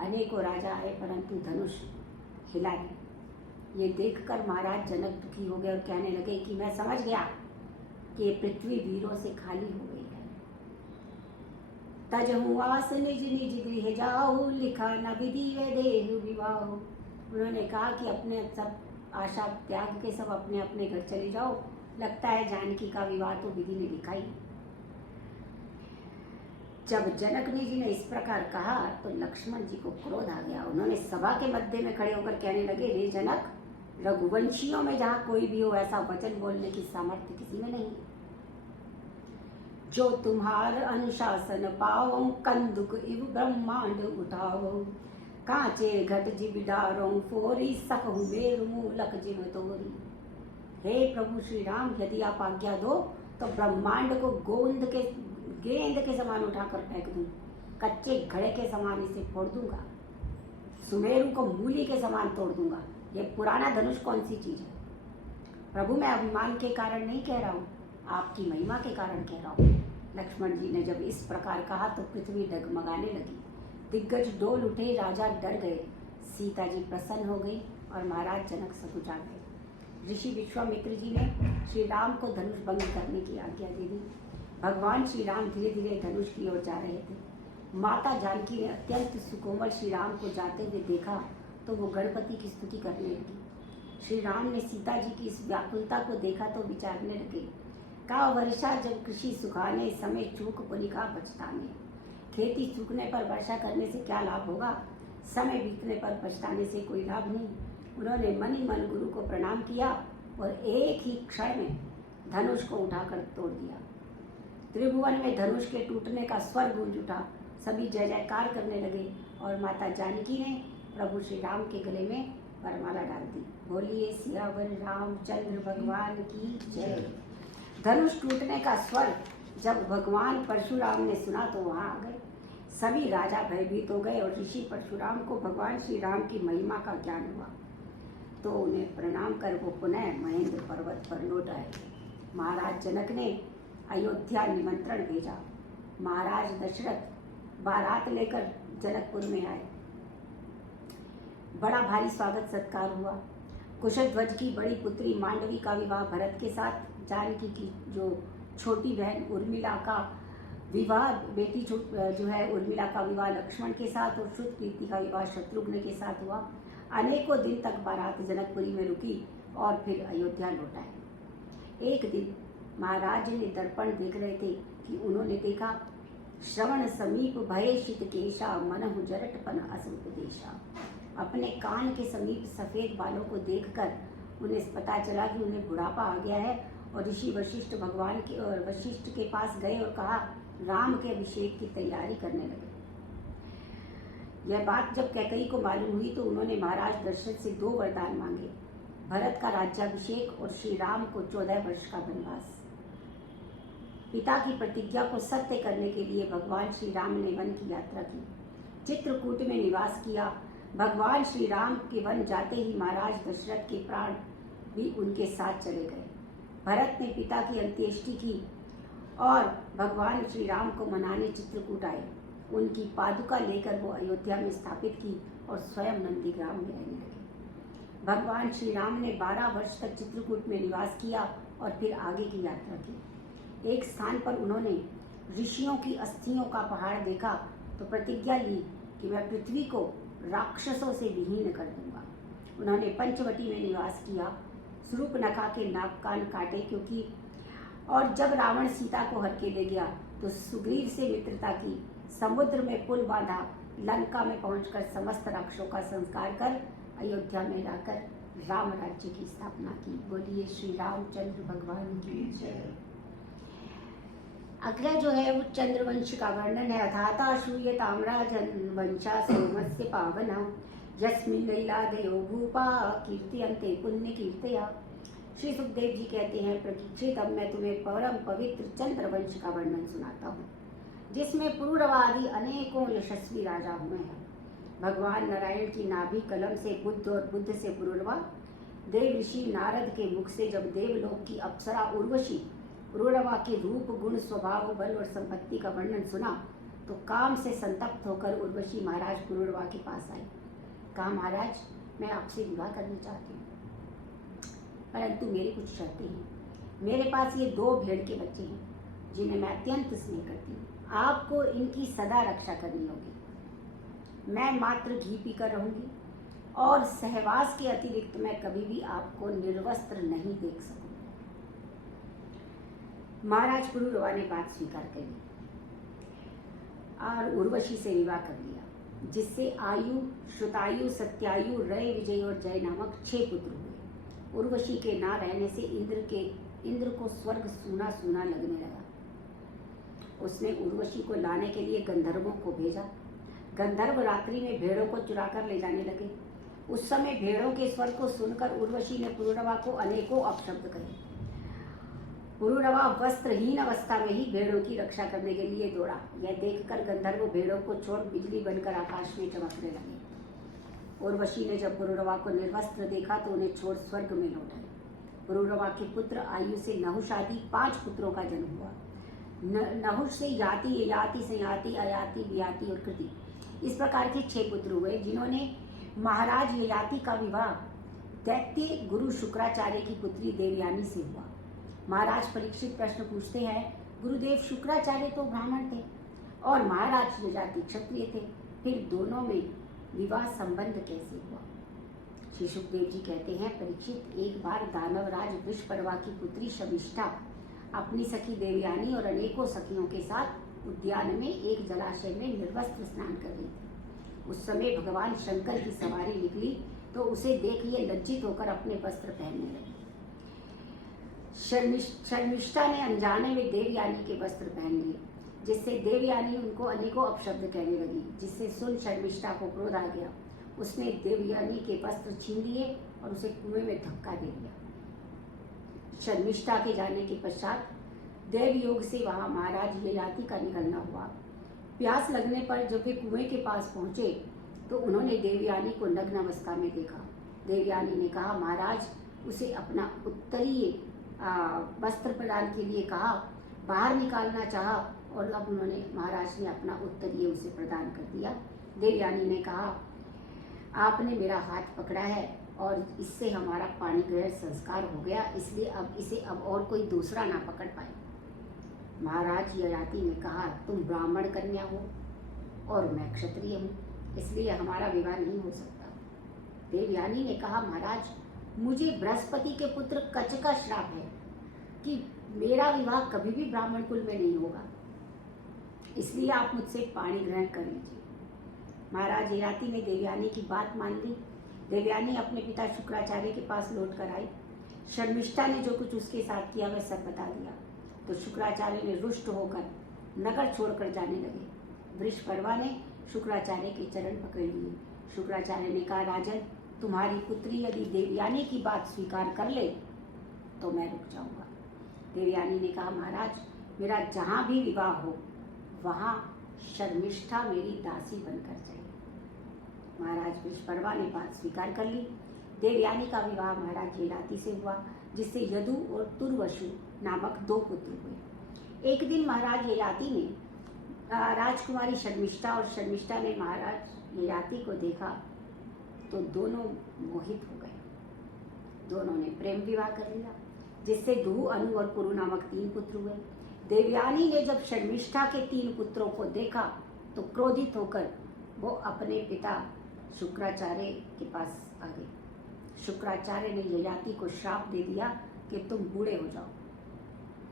अनेकों राजा आए परंतु धनुष हिला नहीं। ये देखकर महाराज जनक दुखी हो गए और कहने लगे कि मैं समझ गया कि ये पृथ्वी वीरों से खाली हो गई है। तजहु आस निज निज गृह जाओ, लिखा न विधि व देह विवाह। उन्होंने कहा कि अपने सब आशा त्याग के सब अपने अपने घर चले जाओ, लगता है जानकी का विवाह तो विधि ने लिखा ही। जब जनक जी ने इस प्रकार कहा तो लक्ष्मण जी को क्रोध आ गया। उन्होंने सभा के मध्य में खड़े होकर कहने लगे, रे जनक, रघुवंशियों में जहाँ कोई भी हो ऐसा वचन बोलने की सामर्थ्य किसी में नहीं। जो तुम्हार अनुशासन पाओ, कंदुक इव ब्रह्मांड उठाओ। कांचे घट जिब डारो, फोरी सकहु मेरु मूलक जिब तोरी। हे प्रभु श्री राम, यदि आप आज्ञा दो तो ब्रह्मांड को गेंद के समान उठाकर फेंक दूं, कच्चे घड़े के समान इसे फोड़ दूंगा, सुमेरु को मूली के समान तोड़ दूंगा। ये पुराना धनुष कौन सी चीज है? प्रभु, मैं अभिमान के कारण नहीं कह रहा हूँ, आपकी महिमा के कारण कह रहा हूँ। लक्ष्मण जी ने जब इस प्रकार कहा तो पृथ्वी डगमगाने लगी, दिग्गज डोल उठे, राजा डर गए। सीता जी प्रसन्न हो गई और महाराज जनक सकुचा गए। ऋषि विश्वामित्र जी ने श्री राम को धनुष भंग करने की आज्ञा दे दी। भगवान श्री राम धीरे धीरे धनुष की ओर जा रहे थे। माता जानकी ने अत्यंत सुकोमल श्री राम को जाते हुए देखा तो वो गणपति की स्तुति करने लगी। श्री राम ने सीता जी की इस व्याकुलता को देखा तो विचारने लगे, का वर्षा जब कृषि सुखाने, समय चूक पुनिका पछताने। खेती सूखने पर वर्षा करने से क्या लाभ होगा, समय बीतने पर पछताने से कोई लाभ नहीं। उन्होंने मन ही मन गुरु को प्रणाम किया और एक ही क्षण में धनुष को उठाकर तोड़ दिया। त्रिभुवन में धनुष के टूटने का स्वर गूंज उठा, सभी जय जयकार करने लगे और माता जानकी ने प्रभु श्री राम के गले में वरमाला डाल दी। बोलिए सियावर रामचंद्र भगवान की जय। धनुष टूटने का स्वर जब भगवान परशुराम ने सुना तो वहां आ गए। सभी राजा भयभीत हो गए और ऋषि परशुराम को भगवान श्री राम की महिमा का ज्ञान हुआ तो उन्हें प्रणाम कर वो पुनः महेंद्र पर्वत पर लौट आए। महाराज जनक ने अयोध्या निमंत्रण भेजा। महाराज दशरथ बारात लेकर जनकपुर में आए। बड़ा भारी स्वागत सत्कार हुआ। कुशध्वज की बड़ी पुत्री मांडवी का विवाह भरत के साथ, जानकी की जो छोटी बहन उर्मिला का विवाह, बेटी जो है उर्मिला का विवाह लक्ष्मण के साथ और श्रुतकीर्ति का विवाह शत्रुघ्न के साथ हुआ। अनेकों दिन तक बारात जनकपुरी में रुकी और फिर अयोध्या लौट आए। एक दिन महाराज ने दर्पण देख रहे थे कि उन्होंने देखा, श्रवण समीप भय शीत केशा, मनहु जरटपन असुपदेशा। अपने कान के समीप सफेद बालों को देखकर उन्हें पता चला कि उन्हें बुढ़ापा आ गया है और ऋषि वशिष्ठ भगवान के और वशिष्ठ के पास गए और कहा, राम के अभिषेक की तैयारी करने लगे। यह बात जब कैकेयी को मालूम हुई तो उन्होंने महाराज दशरथ से 2 वरदान मांगे, भरत का राज्याभिषेक और श्री राम को 14 वर्ष का वनवास। पिता की प्रतिज्ञा को सत्य करने के लिए भगवान श्री राम ने वन की यात्रा की, चित्रकूट में निवास किया। भगवान श्री राम के वन जाते ही महाराज दशरथ के प्राण भी उनके साथ चले गए। भरत ने पिता की अंत्येष्टि की और भगवान श्री राम को मनाने चित्रकूट आए। उनकी पादुका लेकर वो अयोध्या में स्थापित की और स्वयं नंदीग्राम में रहने लगे। भगवान श्री राम ने 12 वर्ष तक चित्रकूट में निवास किया और फिर आगे की यात्रा की। एक स्थान पर उन्होंने ऋषियों की अस्थियों का पहाड़ देखा तो प्रतिज्ञा ली कि मैं पृथ्वी को राक्षसों से विहीन कर दूंगा। उन्होंने पंचवटी में निवास किया, शूर्पणखा के नाक कान काटे क्योंकि और जब रावण सीता को हर के ले गया तो सुग्रीव से मित्रता की, समुद्र में पुल बांधा, लंका में पहुंचकर समस्त राक्षसों का संस्कार कर अयोध्या में लाकर राम राज्य की स्थापना की। बोलिए श्री रामचंद्र भगवान की जय। अगला जो है वो चंद्रवंश का वर्णन है। अथाता श्रूये ताम्राजन वंशा सोमस्य पावना यस्मिन् लैलादयो भूपा कीर्त्यन्ते पुण्य कीर्तया। श्री सुखदेव जी कहते हैं, परीक्षित अब मैं तुम्हें परम पवित्र चंद्रवंश का वर्णन सुनाता हूँ, जिसमें पुरूरवादि अनेकों यशस्वी राजा हुए हैं। भगवान नारायण की नाभि कलम से बुद्ध और बुद्ध से पुरूरवा, देव ऋषि नारद के मुख से जब देवलोक की अप्सरा उर्वशी पुरूरवा के रूप गुण स्वभाव बल और संपत्ति का वर्णन सुना तो काम से संतप्त होकर उर्वशी महाराज पुरूरवा के पास आए। कहा, महाराज मैं आपसे विवाह करना चाहती हूँ, परंतु मेरी कुछ शर्तें हैं। मेरे पास ये 2 भेड़ के बच्चे हैं जिन्हें मैं अत्यंत स्नेह करती हूँ। आपको इनकी सदा रक्षा करनी होगी। मैं मात्र घी पीकर रहूंगी और सहवास के अतिरिक्त मैं कभी भी आपको निर्वस्त्र नहीं देख सकूंगी। महाराज पुरूरवा ने बात स्वीकार कर ली और उर्वशी से विवाह कर लिया, जिससे आयु, श्रुतायु, सत्यायु, रय, विजय और जय नामक 6 पुत्र हुए। उर्वशी के ना रहने से इंद्र को स्वर्ग सूना सूना लगने लगा। उसने उर्वशी को लाने के लिए गंधर्वों को भेजा। गंधर्व रात्रि में भेड़ों को चुरा कर ले जाने लगे। उस समय भेड़ों के स्वर को सुनकर उर्वशी ने पुरूरवा को अनेकों अपशब्द कहे। पुरूरवा वस्त्रहीन अवस्था में ही भेड़ों की रक्षा करने के लिए दौड़ा। यह देखकर गंधर्व भेड़ों को छोड़ बिजली बनकर आकाश में चमकने लगे। उर्वशी ने जब पुरूरवा को निर्वस्त्र देखा तो उन्हें छोड़ स्वर्ग में लौट आए। पुरूरवा के पुत्र आयु से नहुष आदि 5 पुत्रों का जन्म हुआ। नहुष से याति, ययाति, संयाति, अयाति, वियाति और कृति, इस प्रकार के 6 पुत्र हुए, जिन्होंने महाराज ययाति का विवाह दैत्य गुरु शुक्राचार्य की पुत्री देवयानी से हुआ। महाराज परीक्षित प्रश्न पूछते हैं, गुरुदेव शुक्राचार्य तो ब्राह्मण थे और महाराज ययाति क्षत्रिय थे, फिर दोनों में विवाह संबंध कैसे हुआ? श्री सुखदेव जी कहते हैं, परीक्षित, एक बार दानवराज वृषपर्वा की पुत्री शमिष्ठा अपनी सखी देवयानी और अनेकों सखियों के साथ उद्यान में एक जलाशय में निर्वस्त्र स्नान कर रही थी। उस समय भगवान शंकर की सवारी निकली तो उसे देख ये लज्जित होकर अपने वस्त्र पहनने लगी। शर्मिष्ठा ने अनजाने में देवयानी के वस्त्र पहन लिए, जिससे देवयानी उनको अनेकों अपशब्द कहने लगी, जिससे सुन शर्मिष्ठा को क्रोध आ गया। उसने देवयानी के वस्त्र छीन लिए और उसे कुएं में धक्का दे दिया। शर्मिष्ठा के जाने के पश्चात देवयोग से वहां महाराज ययाति का निकलना हुआ। प्यास लगने पर जब वे कुएं के पास पहुंचे तो उन्होंने देवयानी को नग्न अवस्था में देखा। देवयानी ने कहा, महाराज उसे अपना उत्तरीय वस्त्र प्रदान के लिए कहा, बाहर निकालना चाहा और अब उन्होंने महाराज ने अपना उत्तरीय उसे प्रदान कर दिया। देवयानी ने कहा, आपने मेरा हाथ पकड़ा है और इससे हमारा पाणी ग्रहण संस्कार हो गया, इसलिए अब इसे अब और कोई दूसरा ना पकड़ पाए। महाराज ययाति ने कहा, तुम ब्राह्मण कन्या हो और मैं क्षत्रिय हूँ, इसलिए हमारा विवाह नहीं हो सकता। देवयानी ने कहा, महाराज मुझे बृहस्पति के पुत्र कच का श्राप है कि मेरा विवाह कभी भी ब्राह्मण कुल में नहीं होगा, इसलिए आप मुझसे पाणी ग्रहण कर लीजिए। महाराज ययाति ने देवयानी की बात मान ली। देवयानी अपने पिता शुक्राचार्य के पास लौट कर आई। शर्मिष्ठा ने जो कुछ उसके साथ किया वह सब बता दिया तो शुक्राचार्य ने रुष्ट होकर नगर छोड़कर जाने लगे। वृषपर्वा ने शुक्राचार्य के चरण पकड़ लिए। शुक्राचार्य ने कहा, राजन, तुम्हारी पुत्री यदि देवयानी की बात स्वीकार कर ले तो मैं रुक जाऊंगा। देवयानी ने कहा, महाराज मेरा जहाँ भी विवाह हो वहाँ शर्मिष्ठा मेरी दासी बनकर जाए। महाराज वृषपर्वा ने बात स्वीकार कर ली। देवयानी का विवाह महाराज ययाति से हुआ, जिससे यदु और तुर्वशु नामक 2 पुत्र हुए। एक दिन महाराज ययाति ने राजकुमारी शर्मिष्ठा और शर्मिष्ठा ने महाराज ययाति को देखा तो दोनों मोहित हो गए। दोनों ने प्रेम विवाह कर लिया। जिससे ध्रुव, अनु और पुरु नामक 3 पुत्र हुए। देवयानी ने जब शर्मिष्ठा के 3 पुत्रों को देखा तो क्रोधित होकर वो अपने पिता शुक्राचार्य के पास आ गए। शुक्राचार्य ने ययाति को श्राप दे दिया कि तुम बूढ़े हो जाओ।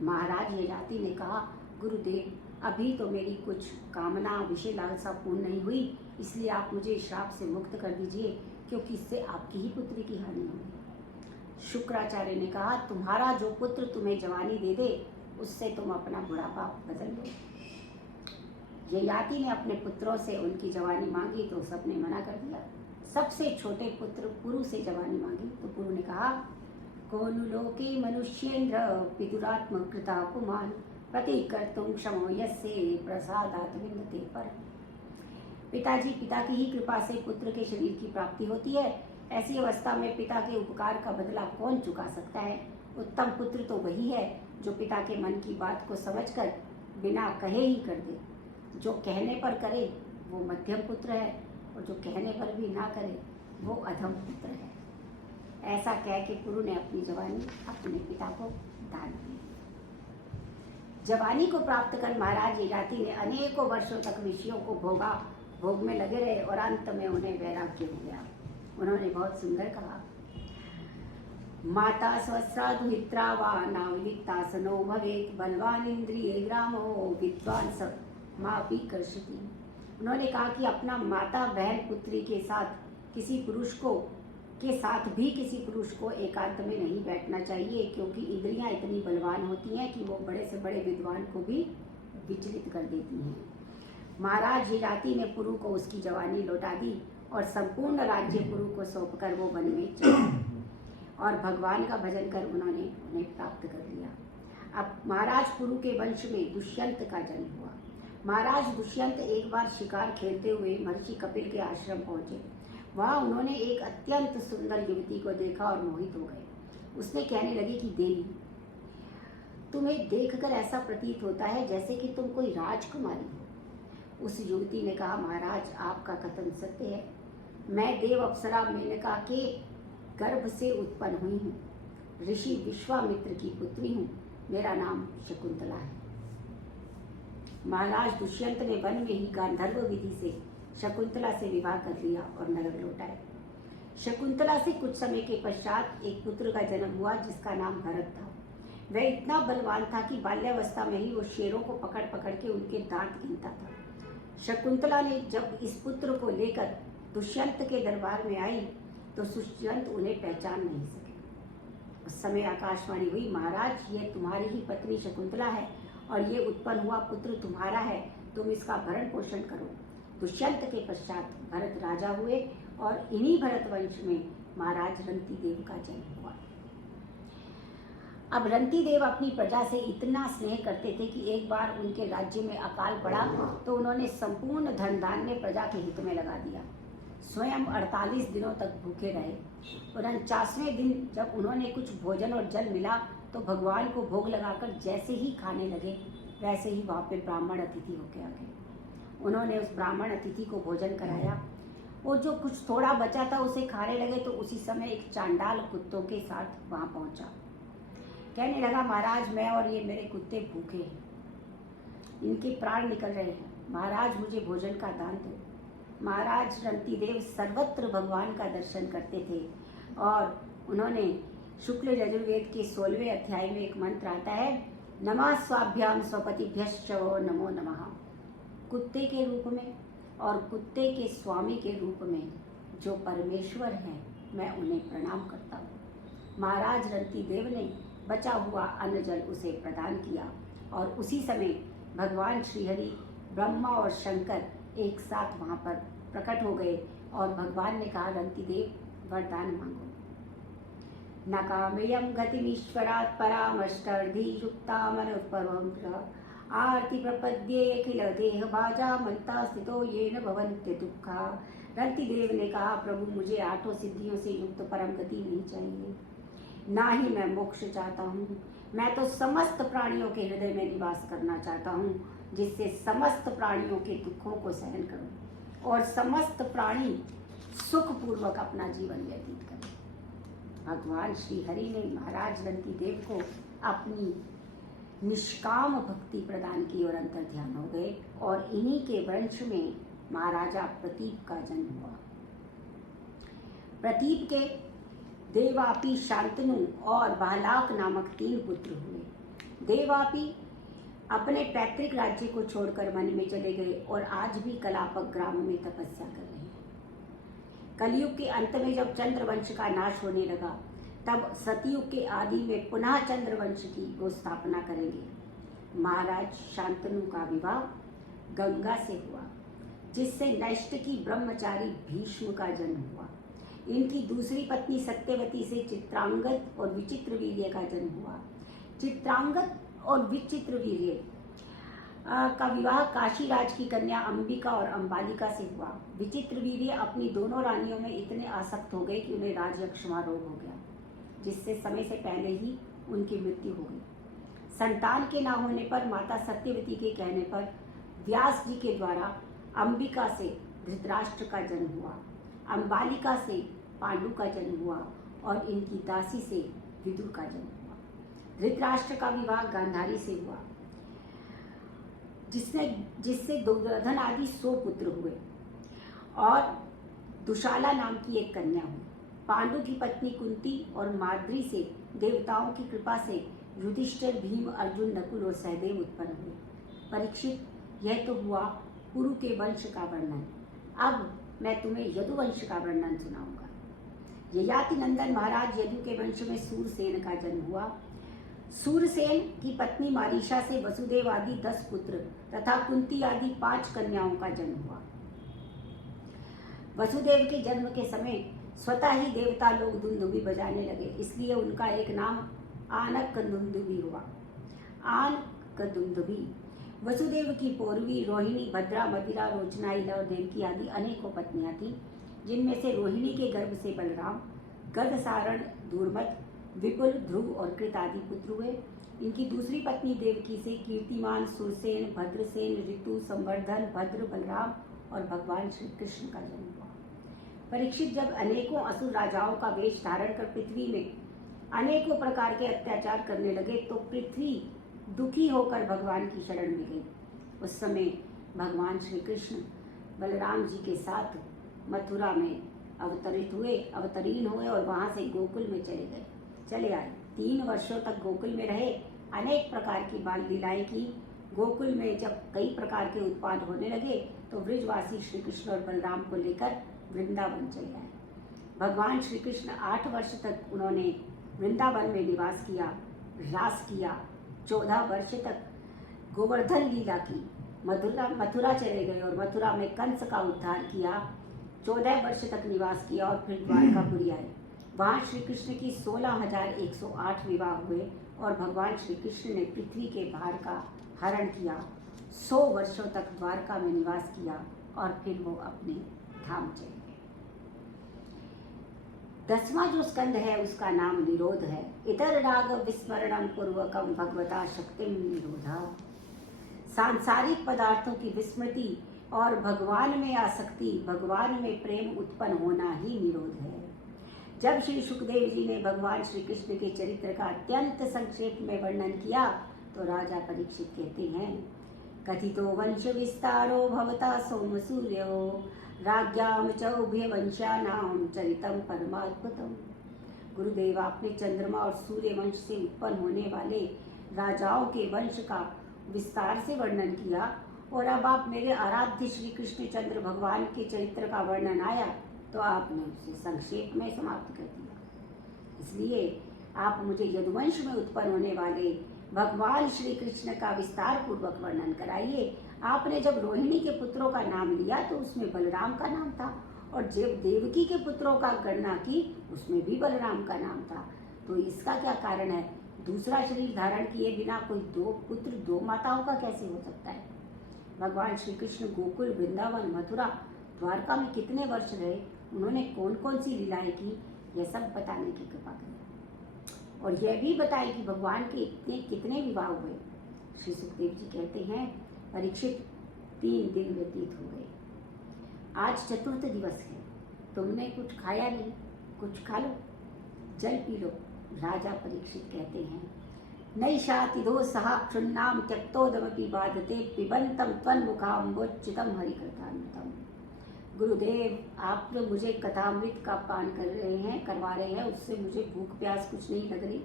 महाराज ययाति ने कहा, गुरुदेव, अभी तो मेरी कुछ कामना, विषय लालसा पूर्ण नहीं हुई, इसलिए आप मुझे श्राप से मुक्त कर दीजिए, क्योंकि इससे आपकी ही पुत्री की हानि होगी। शुक्राचार्य ने कहा, तुम्हारा जो पुत्र तुम्हें जवानी दे दे, उससे तुम अपना बुढ़ापा बदल लो। ययाति ने अपने पुत्रों से उनकी जवानी मांगी तो सबने मना कर दिया। सबसे छोटे पुत्र पुरु से जवानी मांगी तो पुरु ने कहा, कोनु लोके मनुष्येन्द्र पितुरात्म कृता पुमान प्रतिकर्तुं क्षमो यस्य प्रसादात् विन्दते पर। पिताजी, पिता की ही कृपा से पुत्र के शरीर की प्राप्ति होती है। ऐसी अवस्था में पिता के उपकार का बदला कौन चुका सकता है? उत्तम पुत्र तो वही है जो पिता के मन की बात को समझकर बिना कहे ही कर दे। जो कहने पर करे वो मध्यम पुत्र है, और जो कहने पर भी ना करे वो अधम पुत्र है। ऐसा कह के पुरु ने अपनी जवानी अपने पिता को दान दी। जवानी को प्राप्त कर महाराज ययाति ने अनेकों वर्षों तक ऋषियों को भोग में लगे रहे और अंत में उन्हें वैराग्य हो गया। उन्होंने बहुत सुंदर कहा, माता स्वस्रा दुहित्रा वा नाविदिक्तासनो भवेत् बलवान इंद्रिये ग्रामो विद्वान स मापी कर्षति। उन्होंने कहा कि अपना माता, बहन, पुत्री के साथ किसी पुरुष को एकांत में नहीं बैठना चाहिए, क्योंकि इंद्रियां इतनी बलवान होती हैं कि वो बड़े से बड़े विद्वान को भी विचलित कर देती हैं। महाराज ययाति ने पुरु को उसकी जवानी लौटा दी और संपूर्ण राज्य पुरु को सौंपकर वो वन में चले और भगवान का भजन कर उन्होंने उन्हें प्राप्त कर लिया। अब महाराज पुरु के वंश में दुष्यंत का जन्म हुआ। महाराज दुष्यंत एक बार शिकार खेलते हुए महर्षि कपिल के आश्रम पहुंचे। वहां उन्होंने एक अत्यंत सुंदर युवती को देखा और मोहित हो गए। उसने कहने लगी कि देवी, तुम्हें देखकर ऐसा प्रतीत होता है जैसे कि तुम कोई राजकुमारी हो। उस युवती ने कहा, महाराज, आपका कथन सत्य है। मैं देव अप्सरा मेनका के गर्भ से उत्पन्न हुई हूँ। ऋषि विश्वामित्र की पुत्री हूँ। मेरा नाम शकुंतला है। महाराज दुष्यंत ने वन में ही गांधर्व विधि से शकुंतला से विवाह कर लिया और नगर लौट आए। शकुंतला से कुछ समय के पश्चात एक पुत्र का जन्म हुआ जिसका नाम भरत था। वह इतना बलवान था कि बाल्यावस्था में ही वो शेरों को पकड़ पकड़ के उनके दांत गिनता था। शकुंतला ने जब इस पुत्र को लेकर दुष्यंत के दरबार में आई तो दुष्यंत उन्हें पहचान नहीं सके। उस समय आकाशवाणी हुई, महाराज, ये तुम्हारी ही पत्नी शकुंतला है और ये उत्पन्न हुआ पुत्र तुम्हारा है, तुम इसका भरण पोषण करो। दुष्यंत के पश्चात भरत राजा हुए और इन्हीं भरत वंश में महाराज रंती देव का जन्म हुआ। अब रंती देव अपनी प्रजा से इतना स्नेह करते थे कि एक बार उनके राज्य में अकाल पड़ा तो उन्होंने संपूर्ण धन धान्य प्रजा के हित में लगा दिया। स्वयं 48 दिनों तक भूखे रहे। 49वें दिन जब उन्होंने कुछ भोजन और जल मिला तो भगवान को भोग लगाकर जैसे ही खाने लगे वैसे ही वहाँ पे ब्राह्मण अतिथि होके आ गए। उन्होंने उस ब्राह्मण अतिथि को भोजन कराया। वो जो कुछ थोड़ा बचा था उसे खाने लगे तो उसी समय एक चांडाल कुत्तों के साथ वहाँ पहुँचा। कहने लगा, महाराज, मैं और ये मेरे कुत्ते भूखे हैं, इनके प्राण निकल रहे हैं, महाराज मुझे भोजन का दान दो। महाराज रंती देव सर्वत्र भगवान का दर्शन करते थे और उन्होंने शुक्ल यजुर्वेद के 16वें अध्याय में एक मंत्र आता है, नमः स्वाभ्याम स्वपतिभ्यश्च नमो नमः। कुत्ते के रूप में और कुत्ते के स्वामी के रूप में जो परमेश्वर हैं, मैं उन्हें प्रणाम करता हूँ। महाराज रंती देव ने बचा हुआ अन्न जल उसे प्रदान किया और उसी समय भगवान श्रीहरि, ब्रह्मा और शंकर एक साथ वहाँ पर प्रकट हो गए और भगवान ने कहा, रंती देव वरदान मांगो। न कामेयं गतिमीश्वरात् परामष्टर्धियुक्तामनुपरं आर्ति प्रपद्ये किल देह बाजा मन्ता स्थितो येन भवन्ति दुःखा। रंती देव ने कहा, प्रभु, मुझे 8 सिद्धियों से युक्त परम गति नहीं चाहिए, ना ही मैं मोक्ष चाहता हूँ। मैं तो समस्त प्राणियों के हृदय में निवास करना चाहता हूँ, जिससे समस्त प्राणियों के दुखों को सहन करूँ और समस्त प्राणी सुखपूर्वक अपना जीवन व्यतीत करें। भगवान श्री हरि ने महाराज रंती देव को अपनी निष्काम भक्ति प्रदान की और अंतर ध्यान हो गए और इन्हीं के वंश में महाराजा प्रतीप का जन्म हुआ। प्रतीप के देवापी, शांतनु और बालाक नामक 3 पुत्र हुए। देवापी अपने पैतृक राज्य को छोड़कर वन में चले गए और आज भी कलापक ग्राम में तपस्या कर रहे हैं। कलयुग के अंत में जब चंद्रवंश का नाश होने लगा तब सतयुग के आदि में पुनः चंद्रवंश की वो स्थापना करेंगे। महाराज शांतनु का विवाह गंगा से हुआ, जिससे नष्ट की ब्रह्मचारी भीष्म का जन्म हुआ। इनकी दूसरी पत्नी सत्यवती से चित्रांगद और विचित्रवीर्य का जन्म हुआ। चित्रांगद और विचित्रवीर्य का विवाह काशीराज की कन्या अंबिका और अंबालिका से हुआ। विचित्रवीर्य अपनी दोनों रानियों में इतने आसक्त हो गए कि उन्हें राजयक्षमा रोग हो गया, जिससे समय से पहले ही उनकी मृत्यु हो गई। संतान के ना होने पर माता सत्यवती के कहने पर व्यास जी के द्वारा अंबिका से धृतराष्ट्र का जन्म हुआ, अंबालिका से पांडु का जन्म हुआ और इनकी दासी से विदुर का जन्म हुआ। धृतराष्ट्र का विवाह गांधारी से हुआ, जिससे दुर्योधन आदि 100 पुत्र हुए और दुशाला नाम की एक कन्या हुई। पांडु की पत्नी कुंती और माद्री से देवताओं की कृपा से युधिष्ठिर, भीम, अर्जुन, नकुल और सहदेव उत्पन्न हुए। परीक्षित, यह तो हुआ कुरु के वंश का वर्णन। अब मैं तुम्हें यदुवंश का वर्णन सुनाऊंगा। ययाति नंदन महाराज यदु के वंश में सूरसेन का जन्म हुआ। सूरसेन की पत्नी मारीशा से वसुदेव आदि 10 पुत्र तथा कुंती आदि 5 कन्याओं का जन्म हुआ। वसुदेव के जन्म के समय स्वतः ही देवता लोग दुंदुभी बजाने लगे, इसलिए उनका एक नाम आनकदुंदुभी हुआ। आनकदुंदुभी। वसुदेव की पौरवी रोहिणी, भद्रा, मदिरा, रोचना, इला और देवकी आदि अनेकों पत्नियां थीं, जिनमें से रोहिणी के गर्भ से बलराम, गदसारण, दूर्मत, विपुल, ध्रुव और कृत आदि पुत्र हुए। इनकी दूसरी पत्नी देवकी से कीर्तिमान, सुरसेन, भद्रसेन, ऋतु, संवर्धन, भद्र, बलराम और भगवान श्री कृष्ण का जन्म हुआ। परीक्षित, जब अनेकों असुर राजाओं का वेश धारण कर पृथ्वी में अनेकों प्रकार के अत्याचार करने लगे तो पृथ्वी दुखी होकर भगवान की शरण में गई। उस समय भगवान श्री कृष्ण बलराम जी के साथ मथुरा में अवतरीन हुए और वहां से गोकुल में चले आए। 3 वर्षों तक गोकुल में रहे, अनेक प्रकार की बाल लीलाएं की। गोकुल में जब कई प्रकार के उत्पाद होने लगे तो ब्रजवासी श्री कृष्ण और बलराम को लेकर वृंदावन चले आए। भगवान श्री कृष्ण 8 वर्ष तक उन्होंने वृंदावन में निवास किया, रास किया। 14 वर्ष तक गोवर्धन लीला की। मथुरा चले गए और मथुरा में कंस का उद्धार किया। 14 वर्ष तक निवास किया और फिर द्वारकापुरी आए। वहाँ श्री कृष्ण की 16,108 विवाह हुए और भगवान श्री कृष्ण ने पृथ्वी के भार का हरण किया। 100 वर्षों तक द्वारका में निवास किया और फिर वो अपने धाम चले गए। 10वां जो स्कंद है उसका नाम निरोध है। इतर राग विस्मरणम पूर्वकम भगवता शक्तिम निरोधा। सांसारिक पदार्थों की विस्मृति और भगवान में आसक्ति, भगवान में प्रेम उत्पन्न होना ही निरोध है। जब श्री सुखदेव जी ने भगवान श्री कृष्ण के चरित्र का अत्यंत संक्षेप में वर्णन किया तो राजा परीक्षित कहते हैं, कथितो वंश विस्तारो भवता सोम सूर्यो राज्ञाम च उभय वंशानाम चरितम परमाद्भुतम। गुरुदेव, आपने चंद्रमा और सूर्य वंश से उत्पन्न होने वाले राजाओं के वंश का विस्तार से वर्णन किया और अब आप मेरे आराध्य श्री कृष्ण चंद्र भगवान के चरित्र का वर्णन आया तो आपने उसे संक्षेप में समाप्त कर दिया। इसलिए आप मुझे यदुवंश में उत्पन्न होने वाले भगवान श्री कृष्ण का विस्तार पूर्वक वर्णन कराइए। आपने जब रोहिणी के पुत्रों का नाम लिया तो उसमें बलराम का नाम था और जब देवकी के पुत्रों का गणना की उसमें भी बलराम का नाम था। तो इसका क्या कारण है? दूसरा शरीर धारण किए बिना कोई 2 पुत्र 2 माताओं का कैसे हो सकता है? भगवान श्री कृष्ण गोकुल, वृंदावन, मथुरा, द्वारका में कितने वर्ष रहे, उन्होंने कौन कौन सी लीलाएं की, यह सब बताने की कृपा करें और यह भी बताए कि भगवान के कितने विवाह हुए। श्री सुखदेव जी कहते हैं, परीक्षित, 3 दिन व्यतीत हो गए। आज चतुर्थ दिवस है, तुमने कुछ खाया नहीं, कुछ खा लो। जल पी लो। राजा परीक्षित कहते हैं, नैषातिदो सहा क्षुन्नाम त्यक्तोदमपि बाधते पिबंतम त्वन्मुखाम्बोच्युतम हरिकथामृतम। गुरुदेव, आप जो मुझे कथामृत का पान करवा रहे हैं, उससे मुझे भूख प्यास कुछ नहीं लग रही।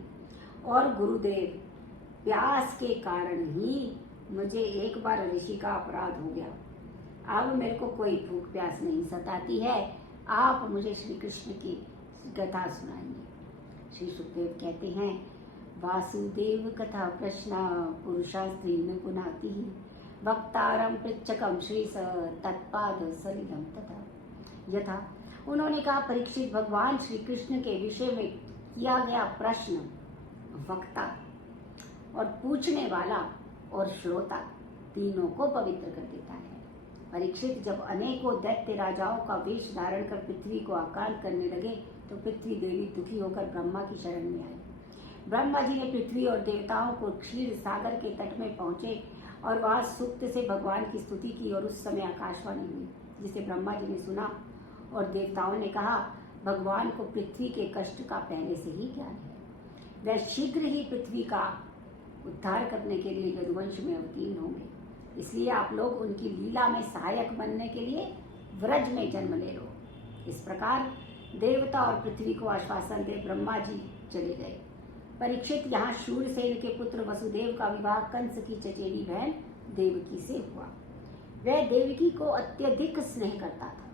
और गुरुदेव, प्यास के कारण ही मुझे एक बार ऋषि का अपराध हो गया, अब मेरे को कोई भूख प्यास नहीं सताती है। आप मुझे श्री कृष्ण की कथा सुनाइए। श्री सुखदेव कहते हैं, वासुदेव कथा प्रश्न पुरुषा स्त्री में पुनाति वक्तारम पृच्छकम श्री स तत्पाद सलिलम तथा। यथा उन्होंने कहा, परीक्षित, भगवान श्री कृष्ण के विषय में किया गया प्रश्न वक्ता और पूछने वाला और श्रोता तीनों को पवित्र कर देता है। परीक्षित, जब अनेकों दैत्य राजाओं का वेश धारण कर पृथ्वी को आक्रांत करने लगे तो पृथ्वी देवी दुखी होकर ब्रह्मा की शरण में आई। ब्रह्मा जी ने पृथ्वी और देवताओं को क्षीर सागर के तट में पहुंचे और वहां सूक्त से भगवान की स्तुति की और उस समय आकाशवाणी हुई, जिसे ब्रह्मा जी ने सुना और देवताओं ने कहा, भगवान को पृथ्वी के कष्ट का पहले से ही ज्ञान है, वह शीघ्र ही पृथ्वी का उद्धार करने के लिए यदुवंश में अवतीर्ण होंगे, इसलिए आप लोग उनकी लीला में सहायक बनने के लिए व्रज में जन्म ले लो। इस प्रकार देवता और पृथ्वी को आश्वासन दे ब्रह्मा जी चले गए। परीक्षित, यहाँ शूरसेन के पुत्र वसुदेव का विवाह कंस की चचेरी बहन देवकी से हुआ। वह देवकी को अत्यधिक स्नेह करता था।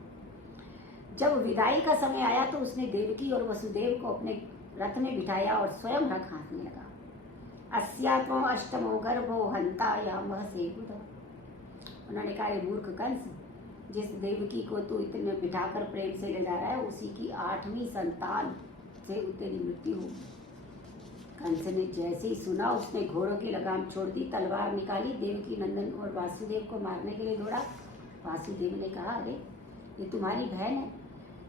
जब विदाई का समय आया तो उसने देवकी और वसुदेव को अपने रथ में बिठाया और स्वयं रथ हाँकने लगा। अस्यात्मो अष्टमो गर्भो हंता यामह से बुध। उन्होंने कहा, मूर्ख कंस, जिस देवकी को तू इतने बिठाकर प्रेम से ले जा रहा है, उसी की 8वीं संतान से तेरी मृत्यु होगी। कंस ने जैसे ही सुना, उसने घोड़ों की लगाम छोड़ दी, तलवार निकाली, देवकी नंदन और वासुदेव को मारने के लिए दौड़ा। वासुदेव ने कहा, अरे ये तुम्हारी बहन है,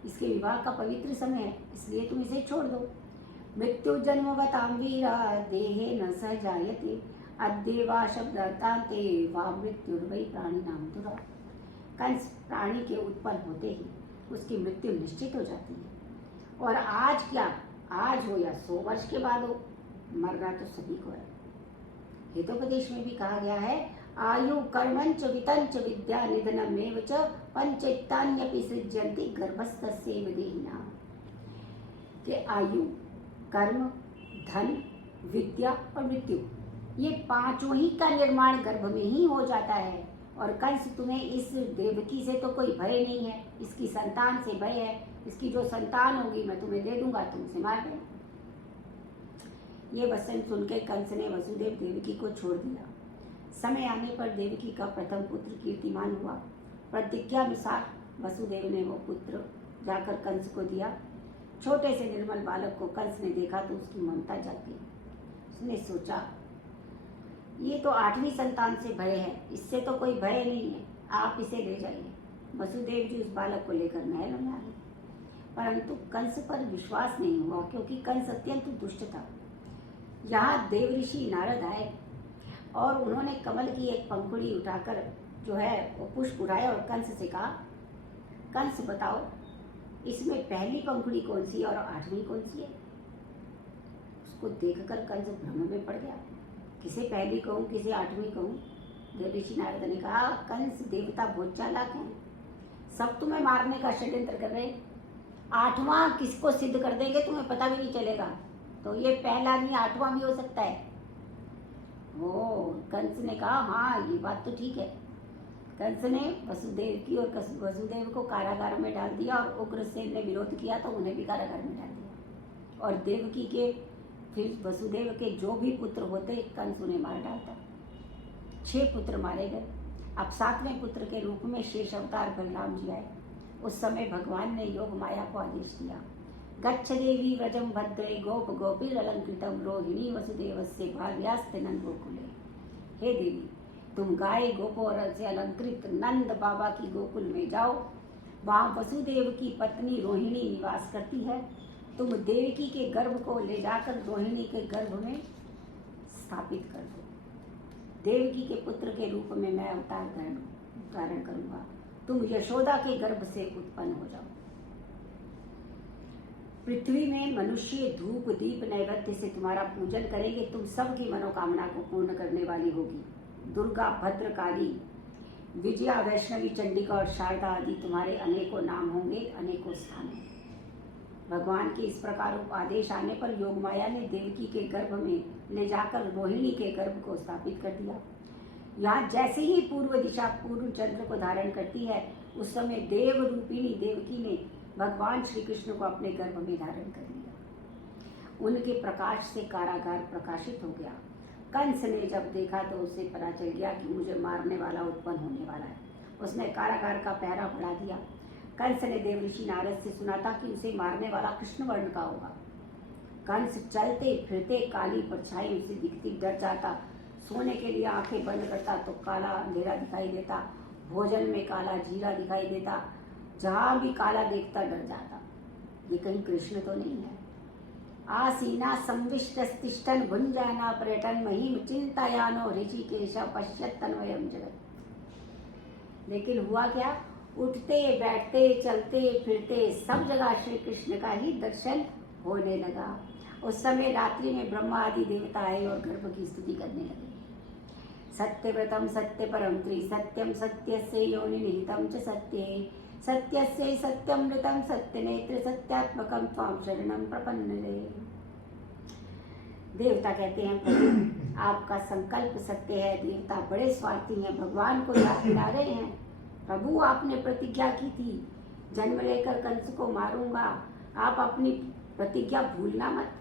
इसके विवाह का पवित्र समय है, इसलिए तुम इसे छोड़ दो। मृत्यु जन्मवतां वीरा देहे न स जायते अद्येवा शब्दान्ते वा मृत्युर्वै प्राणिनां दुरा। कंस प्राणी के उत्पन्न होते ही उसकी मृत्यु निश्चित हो जाती है, और आज क्या, आज हो या 100 वर्ष के बाद हो, मरना तो सभी को है। हितोपदेश में भी कहा गया है, आयु कर्मंच वितंच विद्या निधनमेव च पंचैतान्यपि सृज्यन्ति गर्भस्थस्यैव देहिनां। कि आयु, कर्म, धन, विद्या और मृत्यु, ये पांचों ही का निर्माण गर्भ में ही हो जाता है। और कंस, तुम्हें इस देवकी से तो कोई भय नहीं है, इसकी संतान से भय है। इसकी जो संतान होगी मैं तुम्हें दे दूंगा, तुम उसे मार देना। ये वचन सुन के कंस ने वसुदेव देवकी को छोड़ दिया। समय आने पर देवकी का प्रथम पुत्र कीर्तिमान हुआ। प्रतिज्ञानुसार वसुदेव ने वो पुत्र जाकर कंस को दिया। छोटे से निर्मल बालक को कंस ने देखा तो उसकी ममता जग गई। उसने सोचा, ये तो 8वीं संतान से भय है, इससे तो कोई भय नहीं है, आप इसे ले जाइए। वसुदेव जी उस बालक को लेकर महल में आ गए, परंतु कंस पर विश्वास नहीं हुआ, क्योंकि कंस अत्यंत दुष्ट था। यहाँ देव ऋषि नारद आए और उन्होंने कमल की एक पंखुड़ी उठाकर जो है वो पुष्प उठाया और कंस से कहा, कंस बताओ, इसमें पहली पंखुड़ी कौन सी है और 8वीं कौन सी है? उसको देखकर कंस भ्रम में पड़ गया, किसे पहली कहूँ, किसे 8वीं कहूँ? देव ऋषि नारद ने कहा, कंस देवता बहुत चालाक हैं, सब तुम्हें मारने का षड्यंत्र कर रहे, 8वां किसको सिद्ध कर देंगे तुम्हें पता भी नहीं चलेगा, तो ये पहला नहीं 8वां भी हो सकता है। ओ, कंस ने कहा, हाँ ये बात तो ठीक है। कंस ने वसुदेव की और वसुदेव को कारागार में डाल दिया, और उग्रसेन ने विरोध किया तो उन्हें भी कारागार में डाल दिया। और देवकी के फिर वसुदेव के जो भी पुत्र होते कंस उन्हें मार डालता। 6 पुत्र मारे गए। अब 7वें पुत्र के रूप में शेष अवतार बलराम जी आए। उस समय भगवान ने योग माया को आदेश दिया, गच्छ देवी व्रजम भद्रे गोप गोपीर अलंकृतम रोहिणी वसुदेवस्य भार्यास्ते नंद गोकुले। हे देवी, तुम गाय गोपों से अलंकृत नंद बाबा की गोकुल में जाओ, वहाँ वसुदेव की पत्नी रोहिणी निवास करती है। तुम देवकी के गर्भ को ले जाकर रोहिणी के गर्भ में स्थापित कर दो। देवकी के पुत्र के रूप में मैं अवतार धारण करूंगा, तुम यशोदा के गर्भ से उत्पन्न हो जाओ। पृथ्वी में मनुष्य धूप दीप नैवेद्य से तुम्हारा पूजन करेंगे। तुम सबकी मनोकामना को पूर्ण करने वाली होगी। दुर्गा, भद्रकाली, विजया, वैष्णवी, चंडिका और शारदा आदि तुम्हारे अनेकों नाम होंगे, अनेकों स्थान होंगे। भगवान के इस प्रकार आदेश आने पर योग माया ने देवकी के गर्भ में ले जाकर रोहिणी के गर्भ को स्थापित कर दिया। यहाँ जैसे ही पूर्व दिशा पूर्व चंद्र को धारण करती है, उस समय देव रूपिणी देवकी ने भगवान श्री कृष्ण को अपने गर्भ में धारण कर लिया। उनके प्रकाश से कारागार प्रकाशित हो गया। कंस ने जब देखा तो उसे पता चल गया कि मुझे मारने वाला उत्पन्न होने वाला है। उसने कारागार का पहरा बढ़ा दिया। कंस ने देवऋषि नारद से सुना था कि उसे मारने वाला कृष्ण वर्ण का होगा। कंस चलते फिरते काली परछाई उसे दिखती डर जाता। सोने के लिए आंखें बंद करता तो काला अंधेरा दिखाई देता। भोजन में काला जीरा दिखाई देता। जहां भी काला देखता डर जाता। ये कहीं कृष्ण तो नहीं है। आसीना संविष्टस्तिष्ठन् भुञ्जाना पर्यटन महिम चिंतायानो ऋषिकेश पश्यत् तन्वयम् जगत्। लेकिन हुआ क्या? उठते बैठते चलते फिरते सब जगह श्री कृष्ण का ही दर्शन होने लगा। उस समय रात्रि में ब्रह्मा आदि देवता आए और गर्भ की स्तुति करने लगे। सत्यव्रतम सत्यपरम त्रिसत्यम सत्यस्य योनिनिहितं च सत्ये सत्यस्य सत्यमृतं सत्यनेत्र सत्यात्मकं त्वां शरणं प्रपन्नले। देवता कहते हैं, प्रभु आपका संकल्प सत्य है। देवता बड़े स्वार्थी हैं, भगवान को याद दिला रहे हैं। प्रभु आपने प्रतिज्ञा की थी, जन्म लेकर कंस को मारूंगा। आप अपनी प्रतिज्ञा भूलना मत।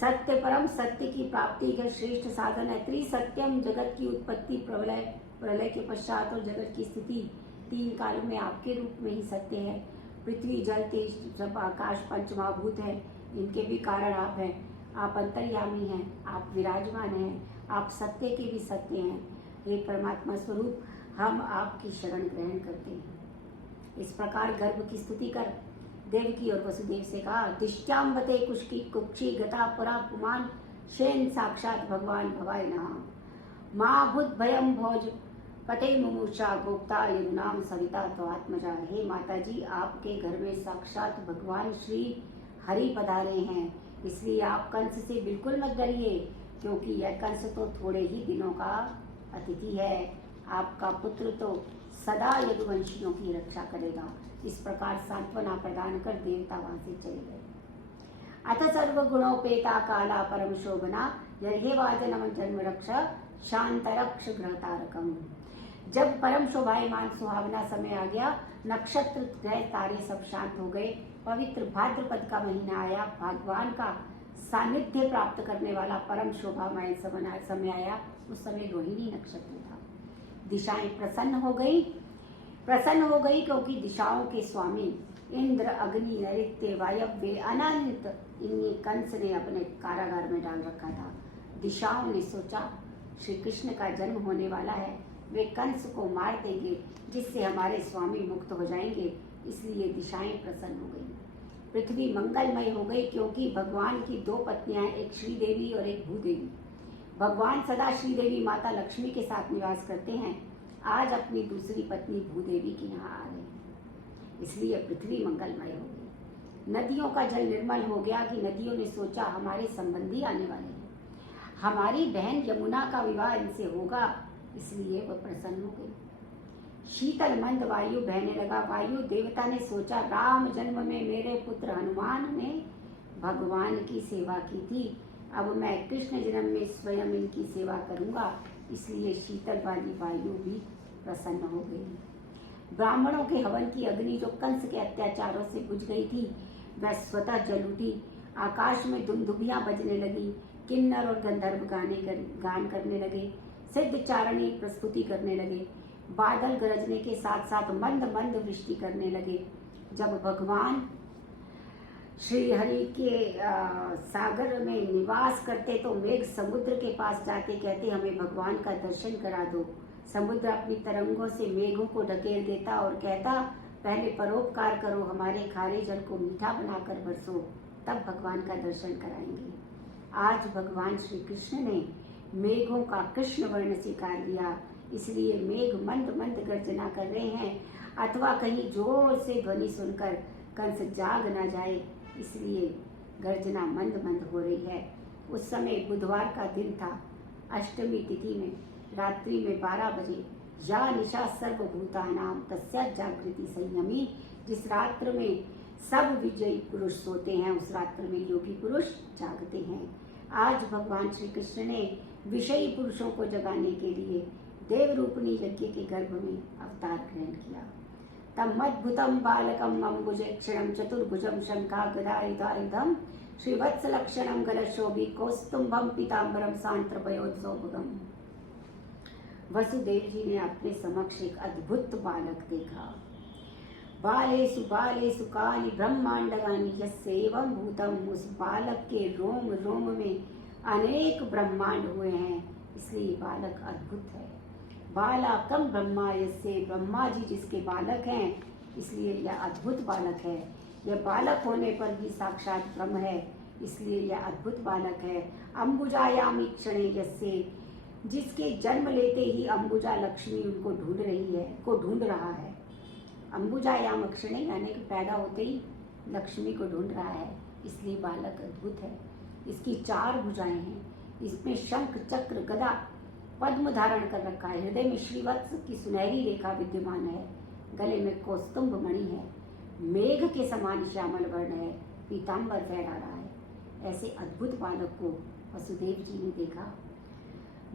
सत्य परम सत्य की प्राप्ति का श्रेष्ठ साधन है। त्रिसत्यम जगत की उत्पत्ति, प्रलय के पश्चात और जगत की स्थिति, तीन कालों में आपके रूप में ही सत्य है। पृथ्वी जल तेज जब आकाश पंच महाभूत है, इनके भी कारण आप हैं। आप अंतर्यामी हैं, आप विराजमान हैं, आप सत्य के भी सत्य हैं। हे परमात्मा स्वरूप, हम आपकी शरण ग्रहण करते हैं। इस प्रकार गर्भ की स्तुति कर देवकी और वसुदेव से कहा, दिष्ट्याम्बते कुशकी कुक्षी गता पुरा पुमान शेन साक्षात भगवान भवाय नमः। माँ भूत भयम भोज पते मुमुषा गोप्ता यदुनाम सविता तो आत्मजा। हे माता जी, आपके घर में साक्षात भगवान श्री हरि पधारे हैं, इसलिए आप कंस से बिल्कुल मत डरिए, क्योंकि यह कंस तो थोड़े ही दिनों का अतिथि है। आपका पुत्र तो सदा यदुवंशियों की रक्षा करेगा। इस प्रकार सांत्वना प्रदान कर देवता वहां से चले गए। अथ सर्वगुणोपेता काला परम शोभना यर्हेवाजनम जन्म रक्ष शांत रक्ष ग्रहतारकम। जब परम शोभायमान सुहावना समय आ गया, नक्षत्र ग्रह तारे सब शांत हो गए। पवित्र भाद्रपद का महीना आया। भगवान का सानिध्य प्राप्त करने वाला परम शोभामय समय आया। उस समय रोहिणी नक्षत्र था। दिशाएं प्रसन्न हो गई क्योंकि दिशाओं के स्वामी इंद्र, अग्नि, नैऋत्य, वायव्य, अनंत इन्हीं कंस ने अपने कारागार में डाल रखा था। दिशाओं ने सोचा श्री कृष्ण का जन्म होने वाला है, वे कंस को मार देंगे जिससे हमारे स्वामी मुक्त हो जाएंगे। इसलिए दिशाएं प्रसन्न हो गई। पृथ्वी मंगलमय हो गई क्योंकि भगवान की दो पत्नियां, एक श्रीदेवी और एक भूदेवी। भगवान सदा श्रीदेवी माता लक्ष्मी के साथ निवास करते हैं। आज अपनी दूसरी पत्नी भूदेवी के यहाँ आ रहे हैं, इसलिए पृथ्वी मंगलमय हो गई। नदियों का जल निर्मल हो गया कि नदियों ने सोचा हमारे संबंधी आने वाले हैं, हमारी बहन यमुना का विवाह इनसे होगा, इसलिए वह प्रसन्न हो गई। शीतल मंद वायु बहने लगा। वायु देवता ने सोचा राम जन्म में मेरे पुत्र हनुमान ने भगवान की सेवा की थी, अब मैं कृष्ण जन्म में स्वयं इनकी सेवा करूंगा, इसलिए शीतल वाली वायु भी प्रसन्न हो गई। ब्राह्मणों के हवन की अग्नि जो कंस के अत्याचारों से बुझ गई थी, वह स्वतः जल उठी। आकाश में दुंदुभियां बजने लगी। किन्नर और गंधर्व गान करने लगे। सिद्ध चारणी प्रस्तुति करने लगे। बादल गरजने के साथ साथ मंद मंद वृष्टि करने लगे। जब भगवान श्री हरि के सागर में निवास करते तो मेघ समुद्र के पास जाते कहते हमें भगवान का दर्शन करा दो। समुद्र अपनी तरंगों से मेघों को ढकेल देता और कहता पहले परोपकार करो, हमारे खारे जल को मीठा बनाकर बरसो, तब भगवान का दर्शन कराएंगे। आज भगवान श्री कृष्ण ने मेघों का कृष्ण वर्ण स्वीकार लिया, इसलिए मेघ मंद मंद गर्जना कर रहे हैं। अथवा कहीं जोर से ध्वनि सुनकर कंस जाग न जाए, इसलिए गर्जना मंद मंद हो रही है। उस समय बुधवार का दिन था। अष्टमी तिथि में रात्रि में 12 बजे या निशा सर्वभूतानां तस्या जागृति संयमी, जिस रात्र में सब विजयी पुरुष सोते हैं उस रात्र में योगी पुरुष जागते हैं। आज भगवान श्री कृष्ण ने विषयी पुरुषों को जगाने के लिए देव रूपनी यज्ञ के गर्भ में अवतार ग्रहण किया। तम अद्भुतम बालकम अम्बुजेक्षणम चतुर्भुजम शंखागदायुधायुधम श्रीवत्सलक्षणम गलशोभि कौस्तुभम पीताम्बरम सांत्रपयोत्सवभुगम। वसुदेव जी ने अपने समक्ष एक अद्भुत बालक देखा। बालेषु बालेषु कानि ब्रह्मांडगानि यस्येवं भूतम। उस बालक के रोम रोम में अनेक ब्रह्मांड हुए हैं, इसलिए बालक अद्भुत है। बालकम ब्रह्मा यस्य, ब्रह्मा जी जिसके बालक हैं, इसलिए यह अद्भुत बालक है। यह बालक होने पर भी साक्षात ब्रह्म है, इसलिए यह अद्भुत बालक है। अंबुजायामी क्षणे यस्य, जिसके जन्म लेते ही अंबुजा लक्ष्मी उनको ढूंढ रहा है। अंबुजायाम क्षणे यानी कि पैदा होते ही लक्ष्मी को ढूंढ रहा है, इसलिए बालक अद्भुत है। इसकी 4 भुजाएं हैं, इसमें शंख चक्र गदा पद्म धारण कर रखा है। हृदय में श्रीवत्स की सुनहरी रेखा विद्यमान है। गले में कौस्तुभ मणि है। मेघ के समान श्यामल वर्ण है। पीताम्बर फहरा रहा है। ऐसे अद्भुत बालक को वसुदेव जी ने देखा।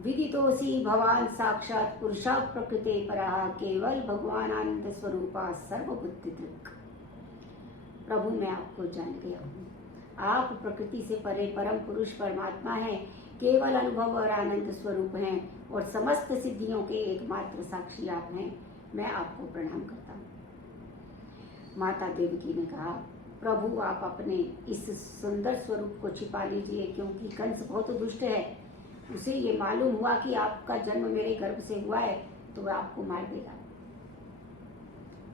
विदितोऽसि भवान साक्षात पुरुषा प्रकृते परः, केवल भगवान आनंद स्वरूपा सर्वबुद्धि दृक्। प्रभु मैं आपको जान गया हूँ। आप प्रकृति से परे परम पुरुष परमात्मा हैं, केवल अनुभव और आनंद स्वरूप हैं और समस्त सिद्धियों के एकमात्र साक्षी आप हैं। मैं आपको प्रणाम करता हूँ। माता देवकी ने कहा, प्रभु आप अपने इस सुंदर स्वरूप को छिपा लीजिए, क्योंकि कंस बहुत दुष्ट है। उसे ये मालूम हुआ कि आपका जन्म मेरे गर्भ से हुआ है तो वह आपको मार देगा।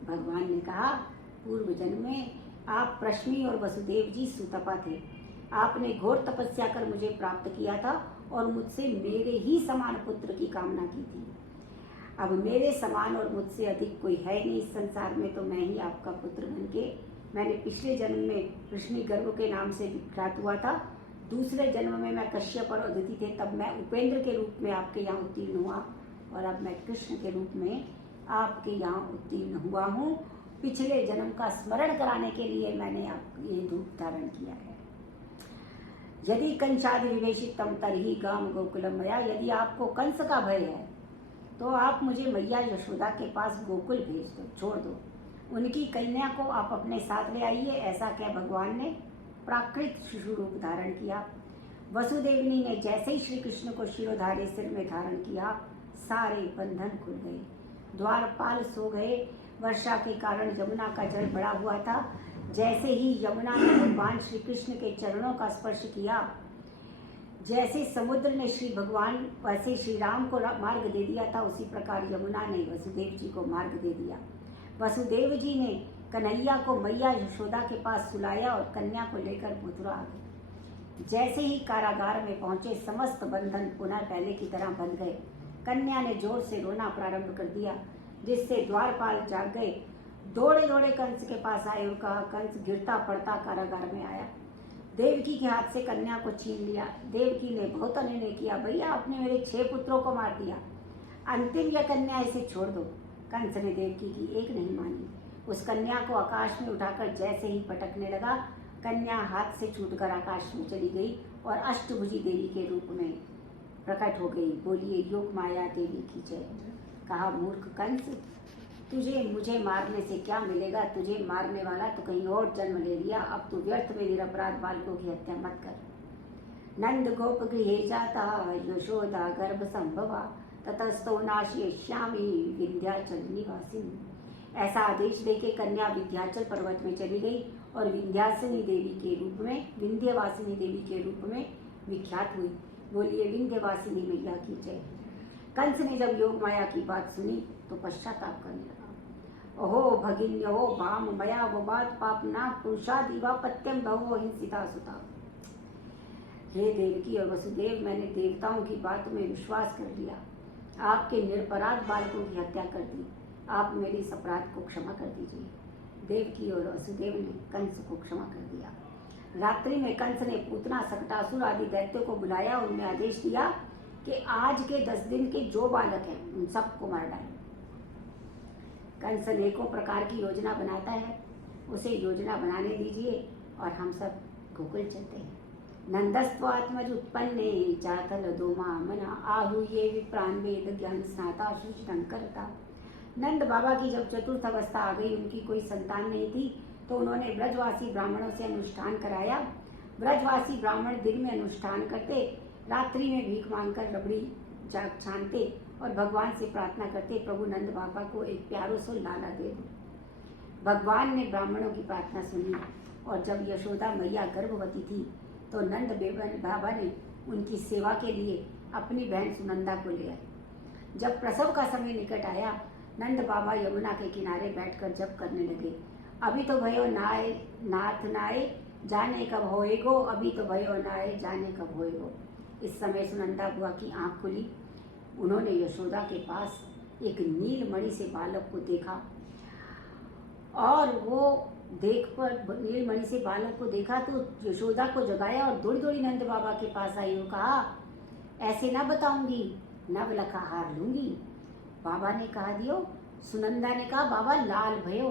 भगवान ने कहा, पूर्व जन्म में आप प्रश्मी और वसुदेव जी सुतपा थे। आपने घोर तपस्या कर मुझे प्राप्त किया था और मुझसे मेरे ही समान पुत्र की कामना की थी। अब मेरे समान और मुझसे अधिक कोई है नहीं इस संसार में, तो मैं ही आपका पुत्र बन के, मैंने पिछले जन्म में कृष्ण गर्भ के नाम से विख्यात हुआ था। दूसरे जन्म में मैं कश्यप और अदिति थे, तब मैं उपेंद्र के रूप में आपके यहाँ उत्तीर्ण हुआ और अब मैं कृष्ण के रूप में आपके यहाँ उत्तीर्ण हुआ हूँ। पिछले जन्म का स्मरण कराने के लिए मैंने आप ये रूप धारण किया है। यदि कंसादि विवेशितम तरही गाम गोकुलम मया, यदि आपको कंस का भय है तो आप मुझे मैया यशोदा के पास गोकुल भेज दो, छोड़ दो। उनकी कन्या को आप अपने साथ ले आइए। ऐसा कह भगवान ने प्राकृत शिशु रूप धारण किया। वसुदेवनी ने जैसे ही श्री कृष्ण को शिरोधार्य सिर में धारण किया, सारे बंधन खुल गए। द्वारपाल सो गए। वर्षा के कारण यमुना का जल बढ़ा हुआ था। जैसे ही यमुना ने भगवान श्री कृष्ण के चरणों का स्पर्श किया, जैसे समुद्र ने श्री भगवान वैसे श्री राम को मार्ग दे दिया था, उसी प्रकार यमुना ने वसुदेव जी को मार्ग दे दिया। वसुदेव जी ने कन्हैया को मैया यशोदा के पास सुलाया और कन्या को लेकर मथुरा आ गए। जैसे ही कारागार में पहुंचे, समस्त बंधन पुनः पहले की तरह बंध गए। कन्या ने जोर से रोना प्रारंभ कर दिया, जिससे द्वारपाल जाग गए। दौड़े दौड़े कंस के पास आए और कहा, कंस गिरता पड़ता कारागार में आया। देवकी के हाथ से कन्या को छीन लिया। देवकी ने बहुत अनिर्णय किया, भैया आपने मेरे 6 पुत्रों को मार दिया, अंतिम यह कन्या, इसे छोड़ दो। कंस ने देवकी की एक नहीं मानी। उस कन्या को आकाश में उठाकर जैसे ही पटकने लगा, कन्या हाथ से छूटकर आकाश में चली गई और अष्टभुजी देवी के रूप में प्रकट हो गई। बोलिए योग माया देवी की जय। कहा, मूर्ख कंस, तुझे मुझे मारने से क्या मिलेगा? तुझे मारने वाला तो कहीं और जन्म ले लिया। अब तू व्यर्थ में निरपराध बालकों की हत्या मत कर। नंद गोप गृहे जाता यशोदा गर्भ संभवा, ततस्तो नाशयिष्यामि विंध्याचल निवासिनी। ऐसा आदेश देके कन्या विंध्याचल पर्वत में चली गई और विंध्यासिनी देवी के रूप में, विंध्यवासिनी देवी के रूप में विख्यात हुई। बोलिए विंध्यवासिनी मैया की जय। कंस ने जब योग माया की बात सुनी तो पश्चाताप करने लगा। ओहो भगिन्य हो भाम मया वो बात पाप ना पुरुषादिवापत्यम भवो हिंसिता सुता। हे देवकी और वसुदेव, मैंने देवताओं की बात में विश्वास कर लिया। आपके निरपराध बालकों की हत्या कर दी। आप मेरे इस अपराध को क्षमा कर दीजिए। देवकी और वसुदेव ने कंस को क्षमा कर दिया। रात्रि में कंस ने पूतना, सकटासुर आदि दैत्यों को बुलाया, उनमें आदेश दिया कि आज के 10 दिन के जो बालक हैं उन सबको मार डालें। कंस अनेकों प्रकार की योजना बनाता है, उसे योजना बनाने दीजिए और हम सब गोकुल चलते हैं। नंदस्त्वात्मज उत्पन्ने जातल दोमा मना आहु ये विप्रान वेद ज्ञान स्नाता शंकरता। नंद बाबा की जब चतुर्थ अवस्था आ गई, उनकी कोई संतान नहीं थी, तो उन्होंने ब्रजवासी ब्राह्मणों से अनुष्ठान कराया। ब्रजवासी ब्राह्मण दिन में अनुष्ठान करते, रात्रि में भीख मांगकर रबड़ी छानते और भगवान से प्रार्थना करते, प्रभु नंद बाबा को एक प्यारो सो लाला दे दो। भगवान ने ब्राह्मणों की प्रार्थना सुनी और जब यशोदा मैया गर्भवती थी तो नंद बाबा ने उनकी सेवा के लिए अपनी बहन सुनंदा को ले आए। जब प्रसव का समय निकट आया, नंद बाबा यमुना के किनारे बैठकर जप करने लगे। अभी तो भयो नाय नाथ नाय जाने कब होएगो, अभी तो भयो नाय जाने कब होएगो। इस समय सुनंदा बुआ की आंख खुली। उन्होंने यशोदा के पास एक नीलमणि से बालक को देखा और वो नीलमणि से बालक को देखा तो यशोदा को जगाया और दौड़ी दौड़ी नंद बाबा के पास आई और कहा, ऐसे ना बताऊंगी, नवलखा हार लूंगी। बाबा ने कहा दियो। सुनंदा ने कहा, बाबा लाल भयो।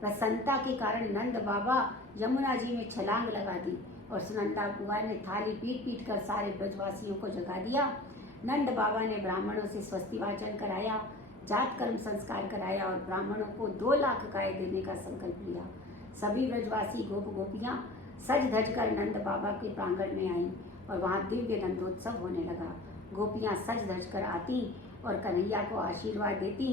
प्रसन्नता के कारण नंद बाबा यमुना जी में छलांग लगा दी और सुनंदा बुआ ने थाली पीट पीट कर सारे ब्रजवासियों को जगा दिया। नंद बाबा ने ब्राह्मणों से स्वस्ति वाचन कराया, जात कर्म संस्कार कराया और ब्राह्मणों को 2 लाख गाय देने का संकल्प लिया। सभी ब्रजवासी गोप गोपियां सज धज कर नंद बाबा के प्रांगण में आईं और वहां दिव्य नंदोत्सव होने लगा। गोपियां सज धज कर आती और कन्हैया को आशीर्वाद देती।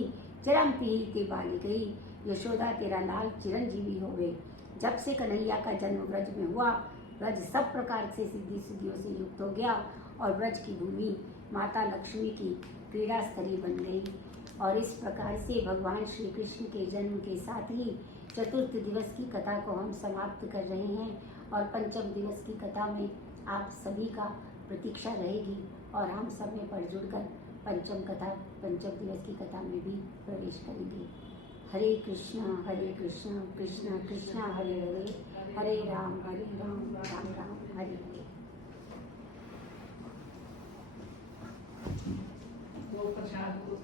चिरम पीते बालिकई, यशोदा तेरा लाल चिरंजीवी होवे। जब से कन्हैया का जन्म ब्रज में हुआ, ब्रज सब प्रकार से सिद्धि सिद्धियों से युक्त हो गया और ब्रज की भूमि माता लक्ष्मी की क्रीड़ा स्थली बन गई। और इस प्रकार से भगवान श्री कृष्ण के जन्म के साथ ही चतुर्थ दिवस की कथा को हम समाप्त कर रहे हैं और पंचम दिवस की कथा में आप सभी का प्रतीक्षा रहेगी और हम सब में पढ़ जुड़कर पंचम दिवस की कथा में भी प्रवेश करेंगे। हरे कृष्णा कृष्ण कृष्ण हरे हरे, हरे राम राम राम हरे हरे। वो प्रसाद को